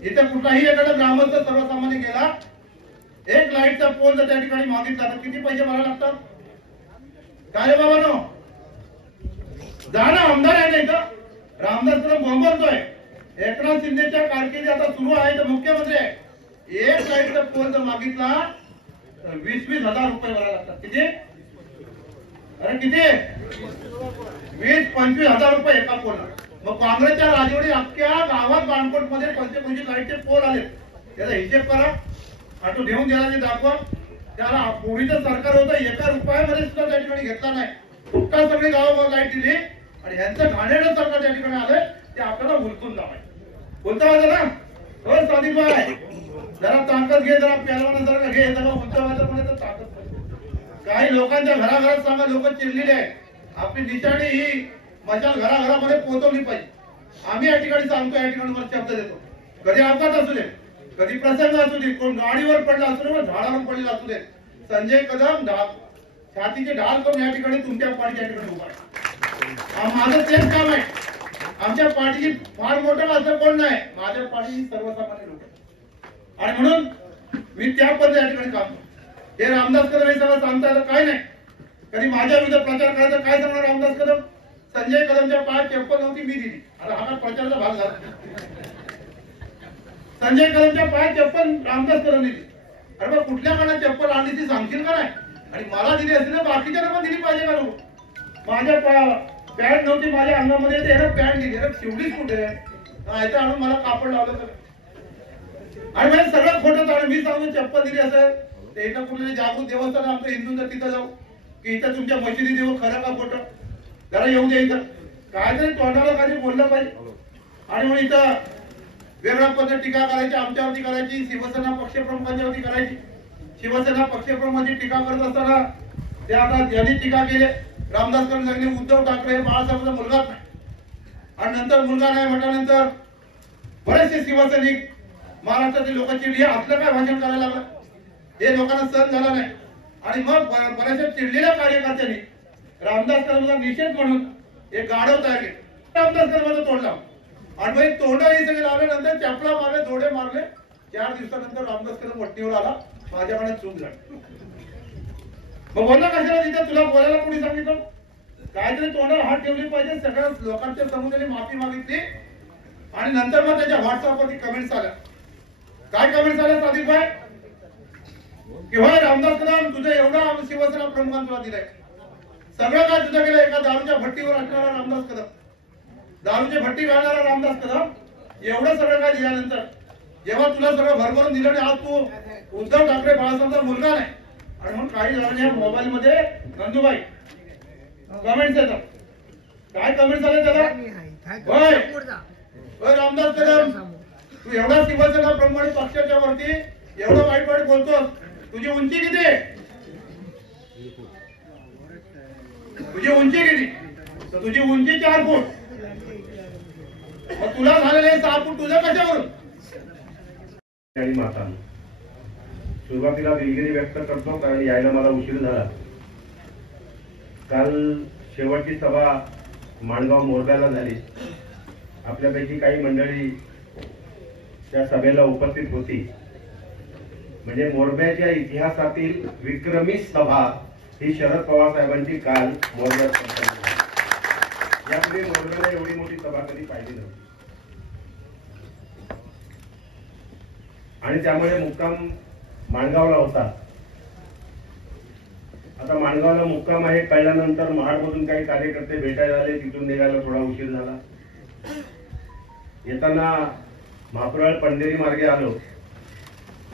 इथे कुठलाही एखादा ग्रामस्थ सर्वसामान्य गेला, एक लाईटचा पोल जर त्या ठिकाणी मागितला तर किती पैसे भरावे लागतात? काय बाबांनो, जाणं आमदार आहे इथं रामदास कदम बोंबलतोय. एकनाथ शिंदेच्या कारकिर्दी आता सुरू आहे तर मुख्यमंत्री आहे. एक लाईटचा पोल जर मागितला तर 20,000 रुपये भरावे लागतात. किती? अरे किती? 20-25,000 रुपये एका पोलला. मग काँग्रेसच्या राजवडी अख्ख्या गावात बाणकोट मध्ये 25 लाईटचे पोल आले. त्याचा हिशेब करा, आठवून घेऊन द्यायला दाखवा. त्याला पूर्वीचं सरकार होतं, एका रुपयामध्ये सुद्धा त्या ठिकाणी घेतला नाही. फुटका सगळी गावावर लाईट दिली आणि ह्यांचं घाणेरडं सरकार त्या ठिकाणी आलंय, ते आपल्याला उलटून लावायचं. बोलता होतं ना हो सादिक भाई, जरा ताकद घे, जरा पेलवाना जरा घे, जरा उंचावायचं म्हणायचं ताकद. काही लोकांच्या घराघरात सांगा, लोक चिडलेले आहेत. आपली निशाणी ही मशाल घराघरामध्ये पोहोचवली पाहिजे. आम्ही या ठिकाणी सांगतो, या ठिकाणी मला शब्द देतो, कधी अपघात असू दे, कधी प्रसंग असू दे, कोण गाडीवर पडला असू दे, झाडावर पडलेला असू दे, संजय कदम छातीचे ढाल करून या ठिकाणी तुमच्या पाठीच्या ठिकाणी उभा आहे. माझं तेच काम आहे. आमच्या पाठीची फार मोठं असं कोण नाही, माझ्या पाठीची सर्वसामान्य लोक आहेत. आणि म्हणून मी त्या पद्धतीने या ठिकाणी काम करतो. हे रामदास कदम हे सगळं सांगता आलं काय नाही. कधी माझ्या विरुद्ध प्रचार करायचा काय सांगणार रामदास कदम? संजय कदमच्या पायात चप्पल नव्हती, मी दिली. आता हा प्रचाराचा भाग झाला. संजय कदमच्या पायात चप्पल रामदास कदम दिली. अरे मग कुठल्या काळात चप्पल आणली ती सांगशील का नाही? आणि मला दिली असती ना बाकीच्या पण दिली पाहिजे का लोक? माझ्या पॅन्ट नव्हती माझ्या अंगामध्ये, पॅन्ट दिली. शिवलीच कुठे याचं आणून मला कापड लावलं तर. आणि म्हणजे सगळं खोटं चालू. मी सांगून चप्पल दिली असेल ते इथं कुठले जागृत देवस्थान आमचं हिंदूंचं तिथं जाऊ की इथं तुमच्या मशिदी देऊ, खरं का खोटं जरा येऊ दे. इथं काहीतरी तोंडाला काही बोललं पाहिजे. आणि म्हणून इथं वेगळ्या पद्धत टीका करायची, आमच्यावरती करायची, शिवसेना पक्षप्रमुखांच्यावरती करायची. शिवसेना पक्षप्रमुखांची टीका करत असताना ते आता यांनी टीका केली, रामदास कदम सांगितले उद्धव ठाकरे बाळासाहेबांचा मुलगाच नाही. आणि नंतर मुलगा नाही म्हटल्यानंतर बरेचसे शिवसैनिक महाराष्ट्रातील लोक चिडली, असलं काय भाषण करायला लागलं, हे लोकांना सहन झाला नाही. आणि मग बऱ्याचशा चिडलेल्या कार्यकर्त्यांनी रामदास कदमचा निषेध म्हणून एक गाढव तयार केले. रामदास कदमाचा तोडला आणि मग तोंड हे सगळे लावल्यानंतर चपला मारले, जोडे मारले. 4 दिवसानंतर रामदास कदम वटणीवर आला, माझ्याकडे चूक झाली. मग बोलला कशाला तिथं, तुला बोलायला कोणी सांगितलं? काहीतरी तोंडावर हात ठेवली पाहिजे. सगळ्या लोकांच्या समोर त्यांनी माफी मागितली. आणि नंतर मग त्याच्या व्हॉट्सअपवरती कमेंट्स आल्या. काय कमेंट्स आल्या सादिक भाई? की होय रामदास कदम, तुझं एवढा शिवसेना प्रमुखांना तुला दिलाय, सगळं काय तुझं केलं. एका दारूच्या भट्टीवर असणारा रामदास कदम, दारूची भट्टी घालणारा रामदास कदम, एवढं सगळं काय दिल्यानंतर जेव्हा तुला सगळं भरभरून दिलं आणि आज तू उद्धव ठाकरे बाळासाहेबांचा मुलगा नाही. आणि म्हणून काही जणांनी मोबाईल मध्ये नंदूबाई कमेंट्स येतात. काय कमेंट्स आले त्याला? होय रामदास कदम, तू एवढा शिवसेना प्रमुख पक्षाच्या वरती एवढं वाईट वाईट बोलतोस. तुझी उंची किती? तुझी उंची किती? तर तुझी उंची 4 फूट. मग तुला झालेले 6 फूट तुझं कशावरून? आणि माता सुरुवातीला दिलगिरी व्यक्त करतो, कारण यायला मला उशीर झाला. काल शेवटची सभा माणगाव मोरगाला झाली. आपल्यापैकी काही मंडळी त्या सभेला उपस्थित होती. म्हणजे मोरब्याच्या इतिहासातील विक्रमी सभा ही शरद पवार साहेबांची काल मोरब्यात संपन्न. यापुढे मोरब्याला एवढी मोठी सभा कधी पाहिली नव्हती. आणि त्यामुळे मुक्काम माणगावला होता. आता माणगावला मुक्काम आहे कळल्यानंतर महाडमधून काही कार्यकर्ते भेटायला आले. तिथून निघायला थोडा उशीर झाला. येताना म्हापरळ पंढेरी मार्गे आलो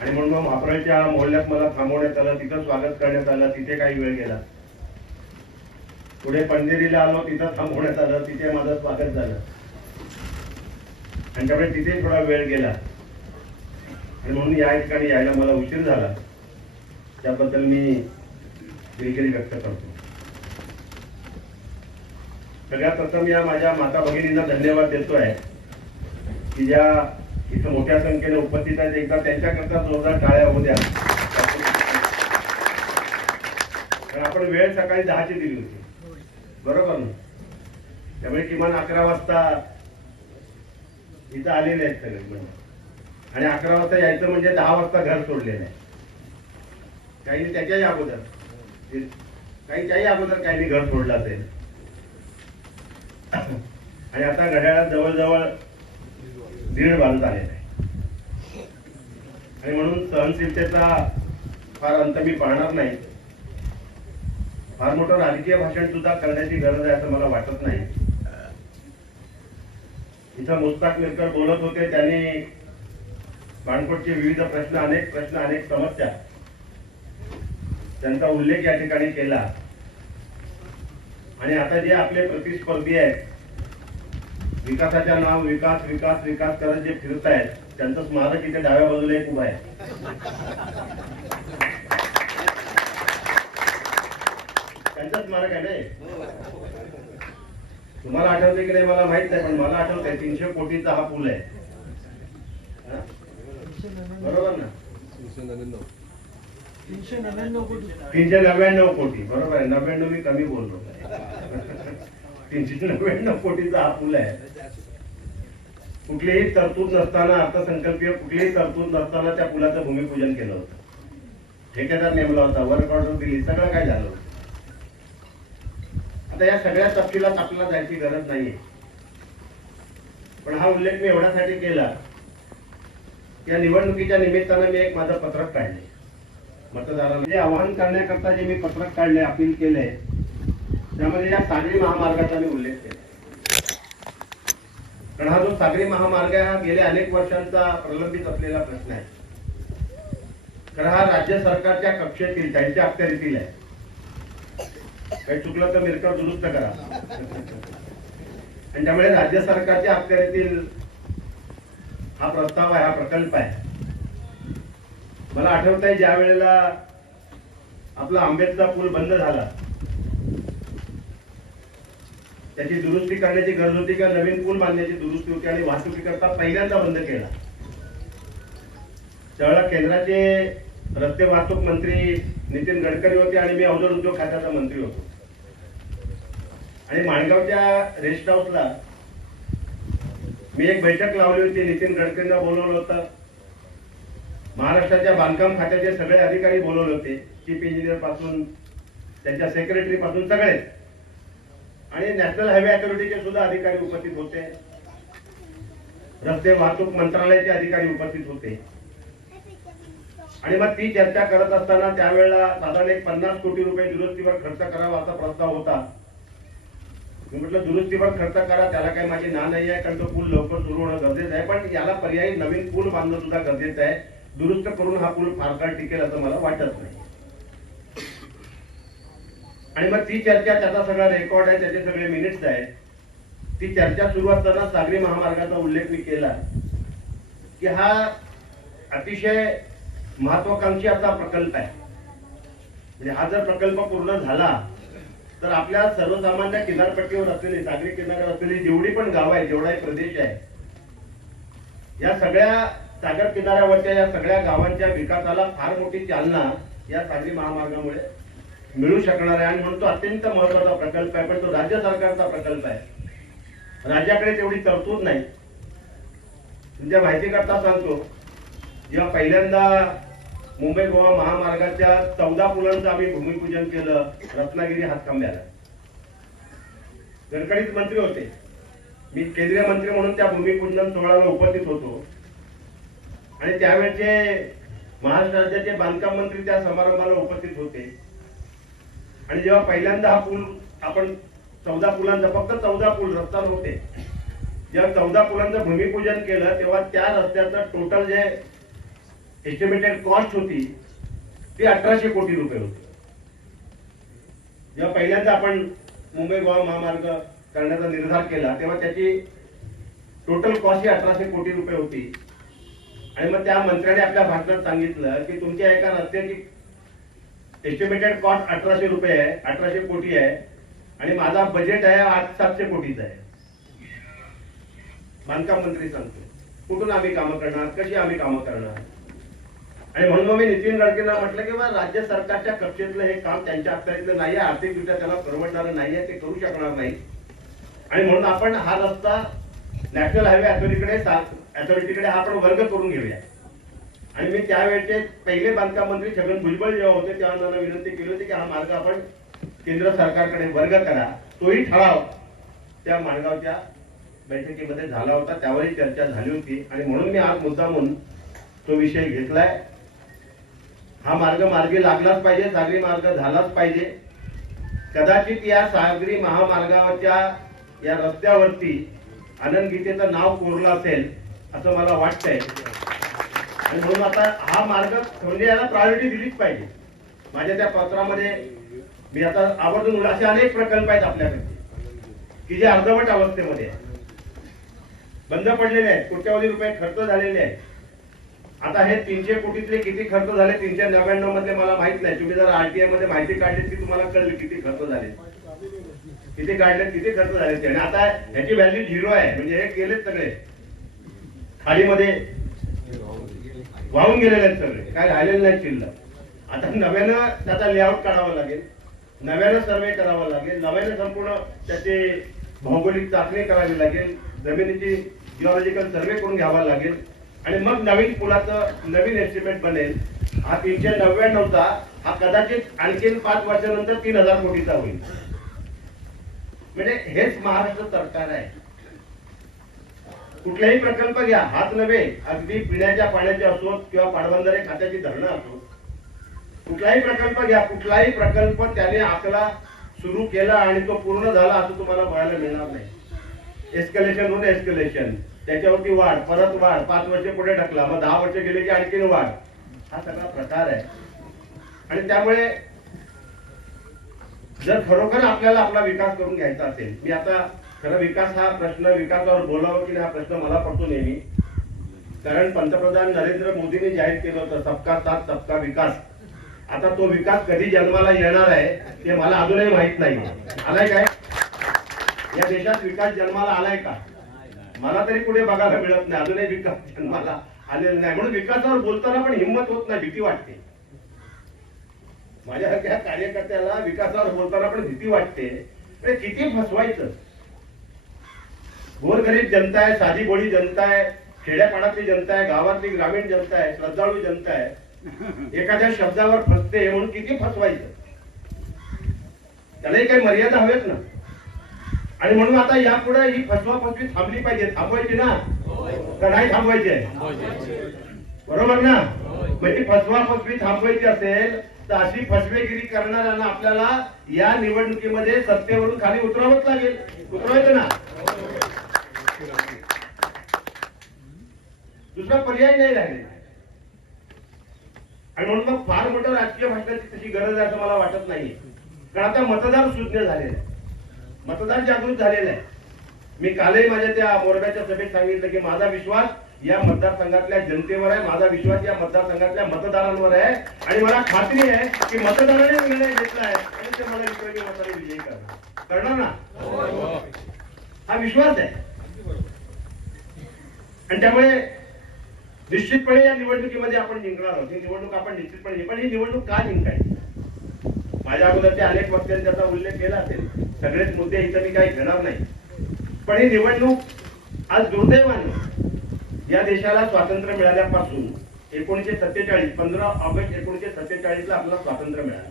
आणि म्हणून मग म्हापरळच्या मोहल्ल्यात मला थांबवण्यात आलं. तिथं स्वागत करण्यात आलं. तिथे काही वेळ गेला. पुढे पंढेरीला आलो, तिथं थांबवण्यात आलं. तिथे माझं स्वागत झालं आणि त्यामुळे तिथे थोडा वेळ गेला आणि म्हणून या ठिकाणी यायला मला उशीर झाला. त्याबद्दल मी दिलगिरी व्यक्त करतो. सगळ्यात प्रथम या माझ्या माता भगिनींना धन्यवाद देतोय की ज्या इथं मोठ्या संख्येने उपस्थित आहेत. एकदा त्यांच्याकरता जोरदार टाळ्या होऊ द्या. कारण आपण वेळ सकाळी 10ची दिली होती, बरोबर ना? त्यामुळे किमान 11 वाजता इथं आलेले आहेत सगळे म्हणजे. आणि 11 वाजता यायचं म्हणजे 10 वाजता घर सोडलेलं आहे. काही त्याच्याही अगोदर, त्याही अगोदर काही घर सोडलं असेल. आणि आता घड्याळात जवळजवळ 1:30 वाजत आलेला आहे. आणि म्हणून सहनशीलतेचा फार अंत मी पाहणार नाही. फार मोठं राजकीय भाषण सुद्धा करण्याची गरज आहे असं मला वाटत नाही. इथं मुस्ताक मिरकर बोलत होते. त्यांनी बाणकोटचे विविध प्रश्न, अनेक समस्या त्यांचा उल्लेख या ठिकाणी केला आणि आता जे आपले प्रतिस्पर्धी आहेत विकासाच्या नाव विकास विकास विकास करत जे फिरत आहेत त्यांचं स्मारक इथे डाव्या बाजूला एक उभा आहे. त्यांचं स्मारक आहे ना. तुम्हाला आठवते की नाही मला माहित नाही, पण मला आठवतंय 300 कोटीचा हा पूल आहे. बरोबर ना. 399 कोटी. बरोबर आहे. 99 मी कमी बोललो. 399 कोटीचा हा पूल आहे. कुठलीही तरतूद नसताना, अर्थसंकल्पीय कुठलीही तरतूद नसताना त्या पुलाचं भूमिपूजन केलं होतं. ठेकेदार नेमला होता, वर्क ऑर्डर दिली, सगळं काय झालं. आता या सगळ्या तपशिलात आपल्याला जायची गरज नाहीये, पण हा उल्लेख मी एवढ्यासाठी केला या निवडणुकीच्या निमित्तानं मी एक माझं पत्रक काढले. मतदारांना जे आवाहन करण्याकरता जे मी पत्रक काढले, अपील केले, त्यामध्ये या सागरी महामार्गाचा मी उल्लेख केला. कारण हा जो सागरी महामार्ग आहे हा गेल्या अनेक वर्षांचा प्रलंबित असलेला प्रश्न आहे. कारण हा राज्य सरकारच्या कक्षेतील, त्यांच्या अखत्यारीतील आहे. काही चुकलं तर मिरकर दुरुस्त करा. आणि त्यामुळे राज्य सरकारच्या अखत्यारीतील हा प्रस्ताव आहे, हा प्रकल्प आहे. मला आठवत आहे ज्या वेळेला आपला आंबेडचा पूल बंद झाला, त्याची दुरुस्ती करण्याची गरज होती किंवा नवीन पूल बांधण्याची दुरुस्ती होती आणि वाहतुकीकरता पहिल्यांदा बंद केला. त्यावेळेला केंद्राचे रस्ते वाहतूक मंत्री नितीन गडकरी होते आणि मी अवजड उद्योग खात्याचा मंत्री होतो. आणि माणगावच्या रेस्ट हाऊसला मी एक बैठक लावली होती. नितीन गडकरींना बोलवलं होतं, महाराष्ट्राच्या बांधकाम खात्याचे सगळे अधिकारी बोलवले होते, चीफ इंजिनियर पासून त्यांच्या सेक्रेटरी पासून सगळे, आणि नॅशनल हायवे अथॉरिटीचे सुद्धा अधिकारी उपस्थित होते, रस्ते वाहतूक मंत्रालयाचे अधिकारी उपस्थित होते. आणि मग ती चर्चा करत असताना त्यावेळेला साधारण 50 कोटी रुपये दुरुस्तीवर खर्च करावा असा प्रस्ताव होता. मी म्हटलं दुरुस्तीवर खर्च करा, त्याला काही माझी ना नाही आहे, कारण तो पूल लवकर सुरू होणं गरजेचं आहे, पण याला पर्यायी नवीन पूल बांधणं सुद्धा गरजेचं आहे. दुरुस्त करून हा पूल फार काळ टिकेल असं मला वाटत नाही. आणि मग ती चर्चा, त्याचा सगळा रेकॉर्ड आहे, त्याचे सगळे मिनिट्स आहेत. ती चर्चा सुरू असताना सागरी महामार्गाचा उल्लेख मी केला की हा अतिशय महत्वाकांक्षी असा प्रकल्प आहे. म्हणजे हा जर प्रकल्प पूर्ण झाला तर आपल्या सर्वसामान्य किनारपट्टीवर असलेली, सागरी किनाऱ्यावर असलेली जेवढी पण गावं आहेत, जेवढाही प्रदेश आहे, या सगळ्या सागर किनाऱ्यावरच्या या सगळ्या गावांच्या विकासाला फार मोठी चालना या सागरी महामार्गामुळे मिळू शकणार आहे. आणि म्हणून तो अत्यंत महत्वाचा प्रकल्प आहे, पण तो राज्य सरकारचा प्रकल्प आहे. राज्याकडे तेवढी तरतूद नाही. तुमच्या माहिती करता सांगतो, जेव्हा पहिल्यांदा मुंबई गोवा महामार्गाच्या 14 पुलांचं आम्ही भूमिपूजन केलं रत्नागिरी हातखंब्याला, गडकरीच मंत्री होते, मी केंद्रीय मंत्री म्हणून त्या भूमिपूजन सोहळ्याला उपस्थित होतो. आणि त्यावेळेचे महाराष्ट्र राज्याचे बांधकाम मंत्री त्या समारंभाला उपस्थित होते. आणि जेव्हा पहिल्यांदा हा पूल, आपण 14 पुलांचा, फक्त 14 पूल, रस्ता नव्हते, जेव्हा 14 पुलांचं भूमिपूजन केलं तेव्हा त्या रस्त्याचं टोटल जे एस्टिमेटेड कॉस्ट होती ती 1800 कोटी रुपये होती. जेव्हा पहिल्यांदा आपण मुंबई गोवा महामार्ग करण्याचा निर्धार केला तेव्हा त्याची टोटल कॉस्ट ही 1800 कोटी रुपये होती. आणि मग त्या मंत्र्याने आपल्या भाषणात सांगितलं की तुमच्या एका रस्त्याची एस्टिमेटेड कॉस्ट 1800 रुपये आहे, 1800 कोटी आहे, आणि माझा बजेट आहे 800-700 कोटीचा आहे. बांधकाम मंत्री सांगतो, कुठून आम्ही कामं करणार, कशी आम्ही कामं करणार. आणि म्हणून मी नितीन गडकरींना म्हटलं की राज्य सरकारच्या कक्षेतलं हे काम त्यांच्या अखत्यारीतलं नाही आहे, आर्थिकदृष्ट्या त्याला परवडणारं नाही आहे, ते करू शकणार नाही. आणि म्हणून आपण हा रस्ता नॅशनल हायवे अथॉरिटीकडे हा आपण वर्ग करून घेऊया. आणि मी त्यावेळेचे पहिले बांधकाम मंत्री छगन भुजबळ जेव्हा होते तेव्हा त्यांना विनंती केली होती की हा मार्ग आपण केंद्र सरकारकडे वर्ग करा. तोही ठराव त्या माणगावच्या बैठकीमध्ये झाला होता, त्यावरही चर्चा झाली होती. आणि म्हणून मी आज मुद्दामून तो विषय घेतलाय. हा मार्ग मार्गी लागलाच पाहिजे, सागरी मार्ग झालाच पाहिजे. कदाचित या सागरी महामार्गावरच्या या रस्त्यावरती आनंद गीतेचं नाव कोरलं असेल असं मला वाटतंय. आणि म्हणून आता हा मार्ग म्हणजे याला प्रायोरिटी दिलीच पाहिजे. माझ्या त्या पत्रामध्ये मी आता आवर्जून असे अनेक प्रकल्प आहेत आपल्याकडे की जे अर्धवट अवस्थेमध्ये आहेत, बंद पडलेले आहेत, कोट्यावधी रुपये खर्च झालेले आहेत. आता हे 300 कोटीतले किती खर्च झाले 399 मध्ये मला माहित नाही. तुम्ही जर आरटीआय मध्ये माहिती काढली की तुम्हाला कळलं किती खर्च झाले, किती काढले, किती खर्च झाले. आणि आता ह्याची व्हॅल्यू 0 आहे. म्हणजे हे गेलेत सगळे खाडीमध्ये वाहून गेलेले आहेत सगळे, काय राहिलेलं नाही शिल्लक. आता नव्यानं त्याचा लेआउट काढावा लागेल, नव्यानं सर्वे करावा लागेल, नव्यानं संपूर्ण त्याची भौगोलिक चाचणी करावी लागेल, जमिनीची जिओलॉजिकल सर्वे करून घ्यावा लागेल आणि मग नवीन पुलाचं नवीन एस्टिमेट बनेल. हा 399चा हा कदाचित आणखीन 5 वर्षानंतर 3000 कोटीचा होईल. म्हणजे हेच महाराष्ट्र सरकार आहे. कुठलाही प्रकल्प घ्या, हाच नव्हे, अगदी पिण्याच्या पाण्याचे असो किंवा पाटबंधारे खात्याची धरणं असो, कुठलाही प्रकल्प घ्या, कुठलाही प्रकल्प त्याने आखला, सुरू केला आणि तो पूर्ण झाला असं तुम्हाला बघायला मिळणार नाही. एस्केलेशन होऊन एस्केलेशन, त्याच्यावरती वाढ, परत वाढ, 5 वर्ष पुढे ढकला, मग 10 वर्ष गेले की आणखीन वाढ, हा सगळा प्रकार आहे. आणि त्यामुळे जर खरोखर आपल्याला आपला विकास करून घ्यायचा असेल, मी आता खरं विकास हा प्रश्न, विकासावर बोलावं की नाही हा प्रश्न मला पडतो नेहमी. कारण पंतप्रधान नरेंद्र मोदींनी जाहीर केलं होतं सबका साथ सबका विकास. आता तो विकास कधी जन्माला येणार आहे ते मला अजूनही माहित नाही. आलाय काय या देशात विकास जन्माला आलाय का? मला तरी पुढे बघायला मिळत नाही. अजूनही विकास जन्माला आलेला नाही. म्हणून विकासावर बोलताना पण हिंमत होत नाही, भीती वाटते. माझ्यासारख्या कार्यकर्त्याला विकासावर बोलताना पण भीती वाटते. किती फसवायचं? गोरगरीब जनता आहे, साधी बोळी जनता आहे, खेड्यापाड्यातली जनता आहे, गावातली ग्रामीण जनता आहे, श्रद्धाळू जनता आहे. एखाद्या शब्दावर फसते म्हणून किती फसवायचं? त्यालाही काही मर्यादा हवेत ना. आणि म्हणून आता यापुढे ही फसवाफसवी थांबली पाहिजे. थांबवायची ना का नाही थांबवायची आहे? बरोबर ना? म्हणजे फसवाफसवी थांबवायची असेल तर अशी फसवेगिरी करणाऱ्यांना आपल्याला या निवडणुकीमध्ये सत्तेवरून खाली उतरावंच लागेल. उतरवायचं ना, दुसरा पर्याय नाही राहिले. आणि म्हणून मग फार मोठं राजकीय भाषणाची तशी गरज आहे असं मला वाटत नाहीये. कारण आता मतदार सुज्ञ झालेले आहे, मतदार जागृत झालेला आहे. मी कालही माझ्या त्या मोरब्याच्या सभेत सांगितलं की माझा विश्वास या मतदारसंघातल्या जनतेवर आहे, माझा विश्वास या मतदारसंघातल्या मतदारांवर आहे. आणि मला खात्री आहे की मतदाराने निर्णय घेतला आहे आणि ते मला विक्रमी मताने विजयी करणार ना. हा विश्वास आहे. आणि त्यामुळे निश्चितपणे या निवडणुकीमध्ये आपण जिंकणार आहोत. ही निवडणूक आपण निश्चितपणे, पण ही निवडणूक का जिंकायची? माझ्या अगोदरच्या अनेक वक्त्यांनी त्याचा उल्लेख केला असेल. सगळेच मुद्दे इथं मी काही घेणार नाही. पण ही निवडणूक आज दुर्दैवाने या देशाला स्वातंत्र्य मिळाल्यापासून 1947 15 ऑगस्ट 1947 ला आपल्याला स्वातंत्र्य मिळालं.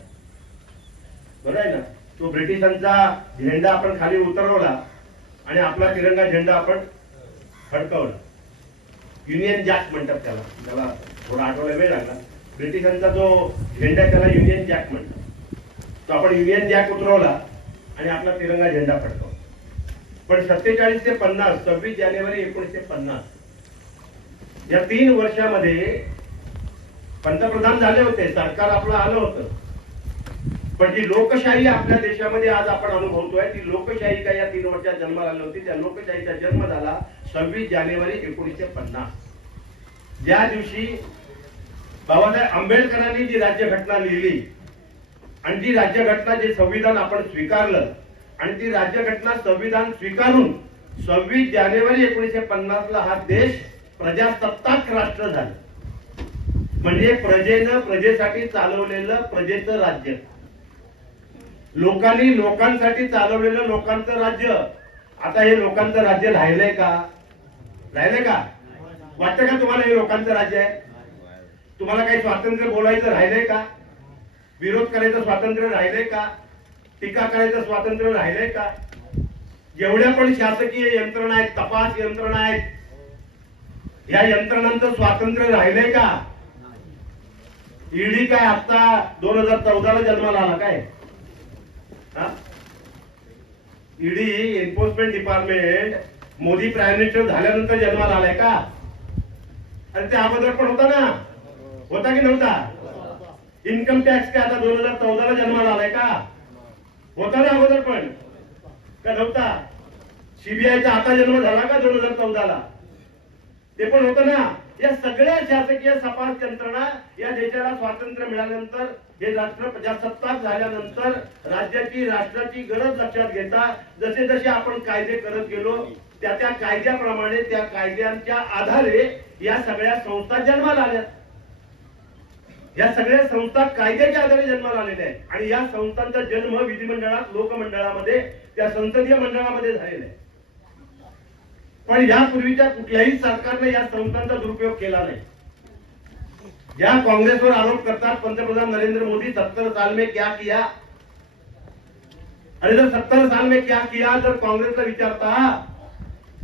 बरोबर आहे ना? तो ब्रिटिशांचा झेंडा आपण खाली उतरवला आणि आपला तिरंगा झेंडा आपण फडकवला. युनियन जॅक म्हणतात त्याला, त्याला थोडा आठवडा वेळ लागला. ब्रिटिशांचा जो झेंडा त्याला युनियन जॅक म्हणतात. तो आपण युनियन जॅक उतरवला आणि आपला तिरंगा झेंडा फडकवला. पण 47 ते 50 26 जानेवारी 1950 या 3 वर्षामध्ये पंतप्रधान झाले होते, सरकार आपलं आलं होतं. पण जी लोकशाही आपल्या देशामध्ये आज आपण अनुभवतोय ती लोकशाही काय या 3 वर्षात जन्माला आली होती. त्या लोकशाहीचा जन्म झाला 26 जानेवारी 1950, ज्या दिवशी बाबासाहेब आंबेडकरांनी जी राज्यघटना लिहिली आणि जी राज्यघटना, जे संविधान आपण स्वीकारलं आणि ती राज्यघटना संविधान स्वीकारून 26 जानेवारी 1950 ला हा देश प्रजासत्ताक राष्ट्र झालं. म्हणजे प्रजेनं प्रजेसाठी चालवलेलं प्रजेचं राज्य, लोकांनी लोकांसाठी चालवलेलं लोकांचं राज्य. आता हे लोकांचं राज्य राहिलंय का? राहिलंय का? वाटतं का तुम्हाला हे लोकांचं राज्य आहे? तुम्हाला काही स्वातंत्र्य बोलायचं राहिलंय का? विरोध करायचं स्वातंत्र्य राहिलंय का? टीका करायचं स्वातंत्र्य राहिलंय का? जेवढ्या पण शासकीय यंत्रणा आहेत, तपास यंत्रणा आहेत, या यंत्रणांचं स्वातंत्र्य राहिलंय का? ईडी काय आता 2014 ला जन्माला आला काय? ED enforcement department Modi prime minister झाल्यानंतर जन्माला आलाय का? अरे त्या अगोदर पण होता ना, होता की नव्हता? इन्कम टॅक्स काय आता 2014ला जन्माला आलाय का? होता ना अगोदर पण का नव्हता? सीबीआयचा आता जन्म झाला का 2014ला? ते पण होतं ना. या सगळ्या शासकीय तपास यंत्रणा या देशाला स्वातंत्र्य मिळाल्यानंतर, हे राष्ट्र प्रजासत्ताक झाल्यानंतर राज्याची राष्ट्राची गरज लक्षात घेता जसे जसे आपण कायदे करत गेलो त्या त्या कायद्याप्रमाणे, त्या कायद्यांच्या आधारे या सगळ्या संस्था जन्माला आल्या. या सगळ्या संस्था कायद्याच्या आधारे जन्माला आलेल्या आहेत. आणि या संस्थांचा जन्म विधिमंडळात, लोकमंडळामध्ये, त्या संसदीय मंडळामध्ये झालेला आहे. पण यापूर्वीच्या कुठल्याही सरकारने या संस्थांचा दुरुपयोग केला नाही. या काँग्रेसवर आरोप करतात पंतप्रधान नरेंद्र मोदी 70 साल में क्या किया. आणि जर 70 साल में क्या किया जर काँग्रेसला विचारता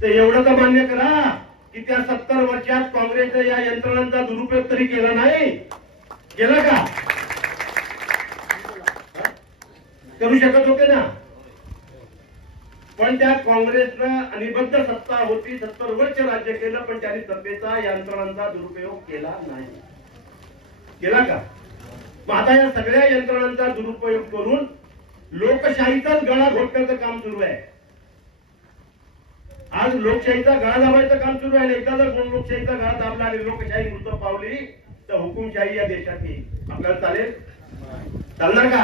तर एवढं तर मान्य करा की त्या 70 वर्षात काँग्रेसने या यंत्रणांचा दुरुपयोग तरी केला नाही. केला का? करू शकत होते ना. पण त्या काँग्रेसनं अनिबद्ध सत्ता होती, 70 वर्ष राज्य केलं, पण त्यांनी सत्तेचा यंत्रणांचा दुरुपयोग केला नाही. केला का? मग आता या सगळ्या यंत्रणांचा दुरुपयोग करून लोकशाहीचाच गळा घोटण्याचं काम सुरू आहे. आज लोकशाहीचा गळा दाबायचं काम सुरू आहे. एकदा जर लोकशाहीचा गळा दाबला आणि लोकशाही मृत पावली तर हुकुमशाही या देशात येईल. आपल्याला चालेल? चालणार का?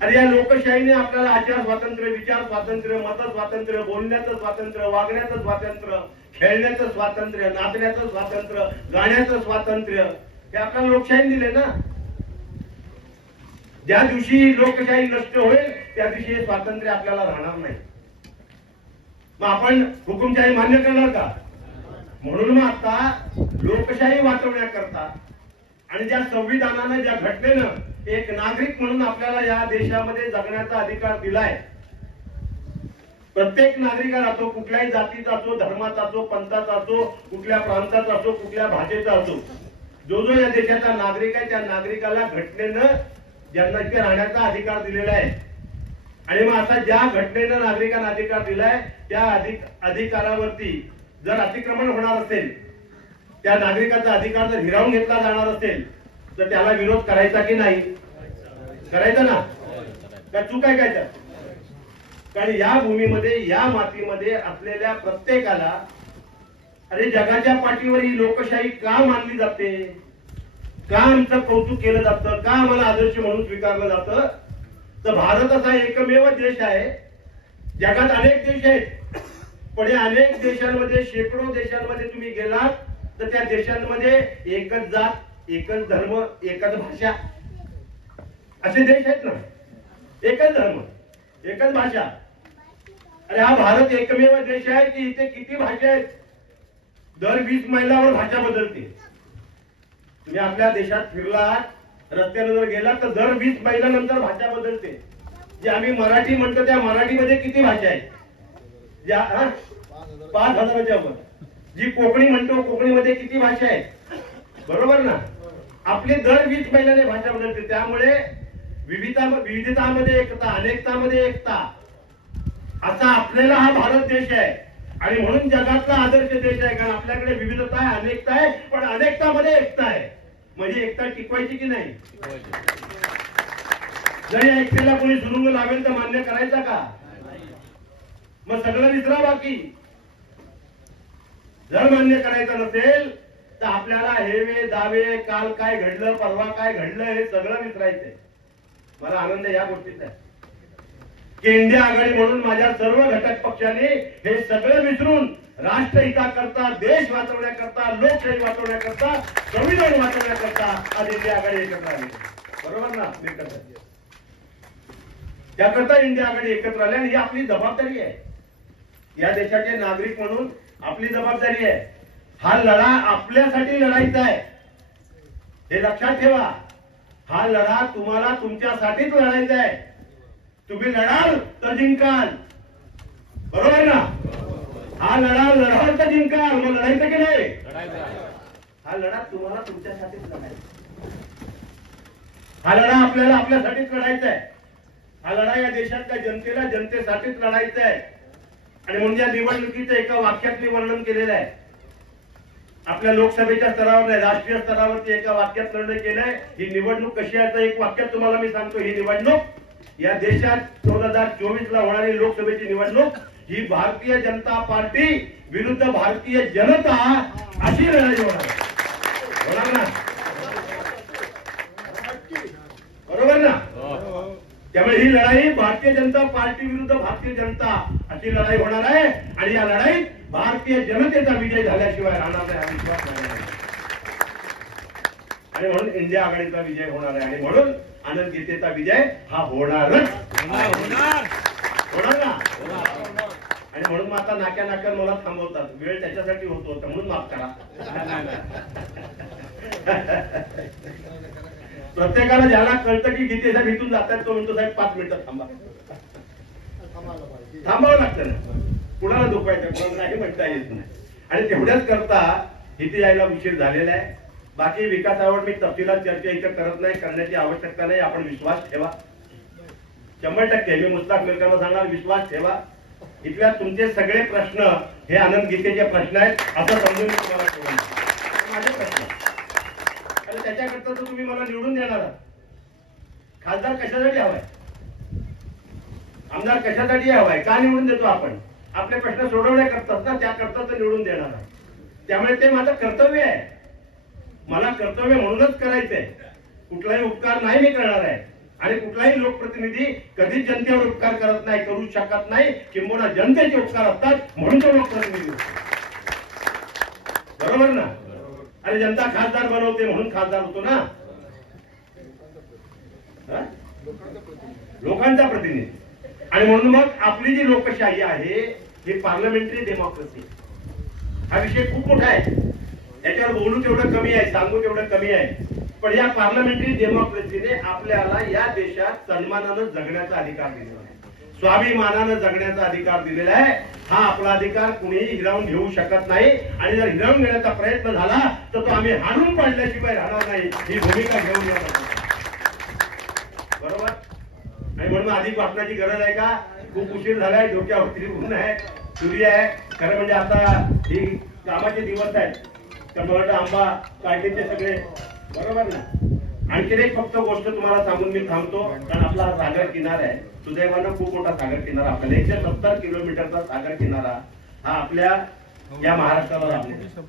अरे या लोकशाहीने आपल्याला आचार स्वातंत्र्य, विचार स्वातंत्र्य, मत स्वातंत्र्य, बोलण्याचं स्वातंत्र्य, वागण्याचं स्वातंत्र्य, खेळण्याचं स्वातंत्र्य, नाचण्याचं स्वातंत्र्य, गाण्याचं स्वातंत्र्य हे आपल्याला लोकशाही दिले ना. ज्या दिवशी लोकशाही नष्ट होईल त्या दिवशी हे स्वातंत्र्य आपल्याला राहणार नाही. मग आपण हुकुमशाही मान्य करणार का? म्हणून मग आता लोकशाही वाचवण्याकरता आणि ज्या संविधानानं, ज्या घटनेनं एक नागरिक म्हणून आपल्याला या देशामध्ये जगण्याचा अधिकार दिलाय, प्रत्येक नागरिकाला, तो कुठल्याही जातीचा असो, धर्माचा असो, पंथाचा असो, कुठल्या प्रांताचा असो, कुठल्या भाषेचा असो, जो जो या देशाचा नागरिक आहे त्या नागरिकाला घटनेनं ज्यांना इथे राहण्याचा अधिकार दिलेला आहे. आणि मग आता ज्या घटनेनं नागरिकांना अधिकार दिलाय त्या अधिकारावरती जर अतिक्रमण होणार असेल, त्या नागरिकाचा अधिकार जर हिरावून घेतला जाणार असेल तर त्याला विरोध करायचा की नाही? करायचा ना. का चूक आहे काय? कारण या भूमीमध्ये, या मातीमध्ये असलेल्या प्रत्येकाला, अरे जगाच्या पाठीवर ही लोकशाही का मानली जाते, का आमचं कौतुक केलं जातं, का आम्हाला आदर्श म्हणून स्वीकारलं जातं, तर भारत असा एकमेव देश आहे. जगात अनेक देश आहेत, पण या अनेक देशांमध्ये, शेकडो देशांमध्ये तुम्ही गेलात तर त्या देशांमध्ये एकच जात, एकच धर्म, एकच भाषा असे देश आहेत ना. एकच धर्म, एकच भाषा. अरे हा भारत एकमेव देश आहे की इथे किती भाषा आहेत. दर 20 मैलावर भाषा बदलते. तुम्ही आपल्या देशात फिरलात, रस्त्याने जर गेलात तर दर 20 मैलानंतर भाषा बदलते. जे आम्ही मराठी म्हणतो त्या मराठीमध्ये किती भाषा आहेत? 5,000च्या वर. जी कोकणी म्हणतो कोकणीमध्ये किती भाषा आहेत? बरोबर ना. आपली दर 20 मैलाने भाषा बदलते. त्यामुळे विविधतामध्ये एकता, अनेकतामध्ये एकता असा आपल्याला हा भारत देश आहे. आणि म्हणून जगातला आदर्श देश आहे. कारण आपल्याकडे विविधता आहे, अनेकता आहे, पण अनेकतामध्ये एकता आहे. म्हणजे एकता टिकवायची की नाही? जर या एकतेला कोणी सुरुंग लावेल तर मान्य करायचा का? मग सगळं विसरा बाकी. जर मान्य करायचं नसेल तर आपल्याला हेवे दावे, काल काय घडलं, परवा काय घडलं, हे सगळं विसरायचंय. मला आनंद या गोष्टीचा आहे की इंडिया आघाडी म्हणून माझ्या सर्व घटक पक्षांनी हे सगळं विसरून राष्ट्रहिताकरता, देश वाचवण्याकरता, लोकशाही वाचवण्याकरता, संविधान वाचवण्याकरता आज इंडिया आघाडी एकत्र आली. बरोबर ना? त्याकरता इंडिया आघाडी एकत्र आली आणि ही आपली जबाबदारी आहे. या देशाचे नागरिक म्हणून आपली जबाबदारी आहे. हा लढा आपल्यासाठी लढायचा आहे, हे लक्षात ठेवा. हा लढा तुम्हाला तुमच्यासाठीच लढायचा आहे. तुम्ही लढाल तर जिंकाल. बरोबर ना? हा लढा लढाल तर जिंकाल. मग लढायचं की नाही? हा लढा तुम्हाला तुमच्यासाठीच लढायचा. हा लढा आपल्याला आपल्यासाठीच लढायचा आहे. हा लढा या देशातल्या जनतेला, जनतेसाठीच लढायचा आहे. आणि म्हणून या निवडणुकीचं एका वाक्यात मी वर्णन केलेलं आहे. आपल्या लोकसभेच्या स्तरावर नाही, राष्ट्रीय स्तरावरती एका वाक्यात निर्णय केलाय. ही निवडणूक कशी आहे तर एक वाक्यात तुम्हाला मी सांगतो, ही निवडणूक या देशात 2024 ला होणारी लोकसभेची निवडणूक ही भारतीय जनता पार्टी विरुद्ध भारतीय जनता अशी लढाई होणार ना, बरोबर ना. त्यामुळे ही लढाई भारतीय जनता पार्टी विरुद्ध भारतीय जनता अशी लढाई होणार आहे आणि या लढाईत भारतीय जनतेचा विजय झाल्याशिवाय राहणार नाही हा विश्वास माझा आहे. आणि म्हणून इंडिया आघाडीचा विजय होणार आहे आणि म्हणून आनंद गीतेचा विजय हा होणारच होणार ना. आणि म्हणून मग आता नाक्या नाक्यावर मला थांबवतात, वेळ त्याच्यासाठी होतो म्हणून माफ करा. प्रत्येकाला ज्याला कळतं की गीतेच्या भीतून जातात तो म्हणतो साहेब 5 मिनिटं थांबा. थांबावं लागतं ना, कुणाला दुखवायचं कुणाला नाही म्हणता येत नाही. आणि तेवढ्याच करता इथे यायला उशीर झालेला आहे. बाकी विकासावर मी तपशिलात चर्चा इथं करत नाही, करण्याची आवश्यकता नाही. आपण विश्वास ठेवा 100%. मी मुस्ताक मिरकांना सांगणार विश्वास ठेवा. इथल्या तुमचे सगळे प्रश्न हे आनंद गीतेचे प्रश्न आहेत असं समजून मी तुम्हाला सोडवणार. माझे प्रश्न आणि त्याच्याकरता तर तुम्ही मला निवडून देणार आहात. खासदार कशासाठी हवाय, आमदार कशासाठी हवाय, का निवडून देतो आपण? आपले प्रश्न सोडवण्याकरतात ना, त्याकरता तर निवडून देणार आहे. त्यामुळे ते माझं कर्तव्य आहे, मला कर्तव्य म्हणूनच करायचंय. कुठलाही उपकार नाही मी करणार आहे आणि कुठलाही लोकप्रतिनिधी कधीच जनतेवर उपकार करत नाही, करू शकत नाही. किंबहुना जनतेचे उपकार असतात म्हणून तो लोकप्रतिनिधी, बरोबर ना. आणि जनता खासदार बनवते म्हणून खासदार होतो ना, लोकांचा प्रतिनिधी. आणि म्हणून मग आपली जी लोकशाही आहे ही पार्लमेंटरी डेमोक्रेसी हा विषय खूप मोठा आहे. याच्यावर बोलू तेवढं कमी आहे, सांगू तेवढं कमी आहे. पण या पार्लमेंटरी डेमोक्रेसीने आपल्याला या देशात सन्मानानं जगण्याचा अधिकार दिलेला आहे, स्वाभिमानानं जगण्याचा अधिकार दिलेला आहे. हा आपला अधिकार कुणीही हिरावून घेऊ शकत नाही. आणि जर हिरावून घेण्याचा प्रयत्न झाला तर तो आम्ही हाणून पाडल्याशिवाय राहणार नाही, ही भूमिका घेऊन येणार, बरोबर. आणि म्हणून अधिक वाचण्याची गरज आहे का? खूप उशीर झालाय, डोक्यावरती ऊन आहे, सूर्य आहे. खरं म्हणजे आता ही कामाचे दिवस आहेत, टमाटर आंबा काढणीचे सगळे, बरोबर ना. आणखीन एक फक्त गोष्ट तुम्हाला सांगून मी थांबतो, कारण आपला हा सागर किनारा आहे. सुदैवानं खूप मोठा सागर किनारा आपल्याला, 170 किलोमीटरचा सागर किनारा हा आपल्या या महाराष्ट्राला लाभलेला.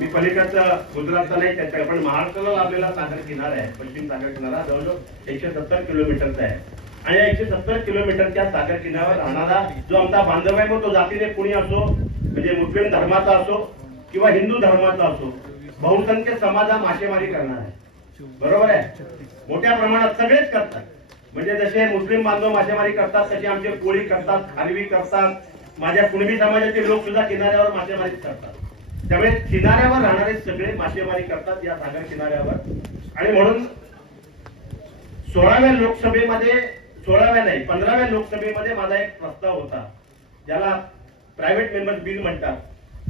मी पलीकडचा गुजरातचा नाही त्याच्या, पण महाराष्ट्राला लाभलेला सागर किनारा आहे. पश्चिम सागर किनारा जवळजवळ 170 किलोमीटरचा आहे. आणि या 170 किलोमीटरच्या सागर किनाऱ्यावर राहणारा जो आमचा बांधव आहे, मग तो जातीने कुणी असो, म्हणजे मुस्लिम धर्माचा असो किंवा हिंदू धर्माचा असो, बहुसंख्य समाज हा मासेमारी करणार आहे, बरोबर आहे. मोठ्या प्रमाणात सगळेच करतात. म्हणजे जसे मुस्लिम बांधव मासेमारी करतात तसे आमचे कोळी करतात, खारवी करतात, माझ्या कुणबी समाजाचे लोक सुद्धा किनाऱ्यावर मासेमारी करतात. त्यामुळे किनाऱ्यावर राहणारे सगळे मासेमारी करतात या सागर किनाऱ्यावर. आणि म्हणून 16व्या लोकसभेमध्ये, 16व्या नाही 15व्या लोकसभेमध्ये माझा एक प्रस्ताव होता, ज्याला प्रायव्हेट मेंबर्स बिल म्हणतात.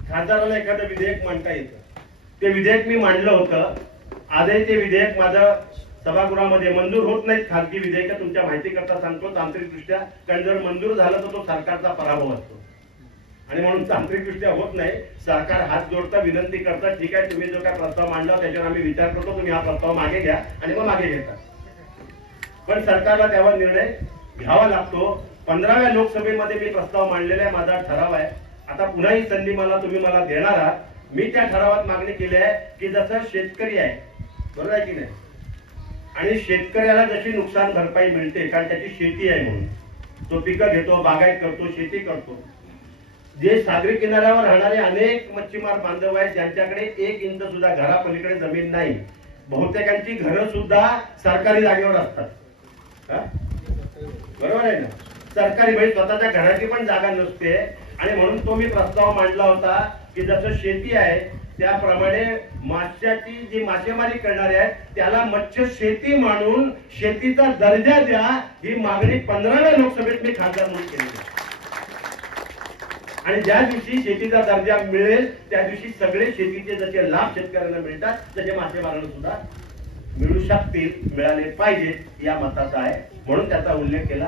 खासदाराला एखादं विधेयक मांडता येतं, ते विधेयक मी मांडलं होतं. आजही ते विधेयक माझं सभागृहामध्ये मंजूर होत नाहीत. खासगी विधेयक तुमच्या माहिती करता सांगतो तांत्रिकदृष्ट्या, कारण जर मंजूर झालं तर तो सरकारचा पराभव असतो आणि म्हणून तांत्रिकदृष्ट्या होत नाही. सरकार हात जोडता, विनंती करता, ठीक आहे तुम्ही जो काय प्रस्ताव मांडला त्याच्यावर आम्ही विचार करतो, तुम्ही हा प्रस्ताव मागे घ्या, आणि मग मागे घेता. पण सरकारला त्यावर निर्णय घ्यावा लागतो. 15व्या लोकसभेमध्ये मी प्रस्ताव मांडलेला आहे, माझा ठराव आहे. आता पुन्हा ही संधी तुम्ही मला देणार आहात. मी त्या ठरावात मागणी केली आहे की जसं शेतकरी आहे, बरोबर आहे की नाही, आणि शेतकऱ्याला जशी नुकसान भरपाई मिळते, कारण त्याची शेती आहे म्हणून तो पिकं घेतो, बागायत करतो, शेती करतो. जे सागरी किनाऱ्यावर राहणारे अनेक मच्छीमार बांधव आहेत ज्यांच्याकडे 1 इंच सुद्धा घरापलीकडे जमीन नाही, बहुतेकांची घरं सुद्धा सरकारी जागेवर असतात, बरोबर आहे ना. सरकारी म्हणजे स्वतःच्या घराची पण जागा नसते. आणि म्हणून तो मी प्रस्ताव मांडला होता की जसं शेती आहे त्याप्रमाणे माशाची जी मासेमारी करणारे आहेत त्याला मत्स्य शेती मानून शेतीचा दर्जा द्या, ही मागणी 15व्या लोकसभेत मी खासदार म्हणून केली. आणि ज्या दिवशी शेतीचा दर्जा मिळेल त्या दिवशी सगळे शेतीचे जसे लाभ शेतकऱ्यांना मिळतात तसे मासेमारांना सुद्धा मिळू शकतील, मिळाले पाहिजेत या मताचा आहे, म्हणून त्याचा उल्लेख केला.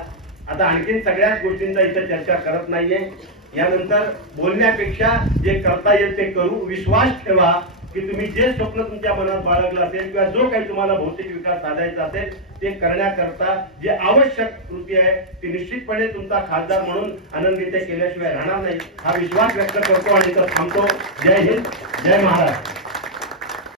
आता आणखीन सगळ्याच गोष्टींचा इथे चर्चा करत नाहीये. यानंतर बोलण्यापेक्षा जे करता येईल ते करू. विश्वास ठेवा की तुम्ही जे स्वप्न तुमच्या मनात बाळगलं असेल किंवा जो काही तुम्हाला भौतिक विकास साधायचा असेल ते करण्याकरता जे आवश्यक कृती आहे ती निश्चितपणे तुमचा खासदार म्हणून आनंद गीते केल्याशिवाय राहणार नाही, हा विश्वास व्यक्त करतो आणि इथं थांबतो. जय हिंद, जय महाराष्ट्र.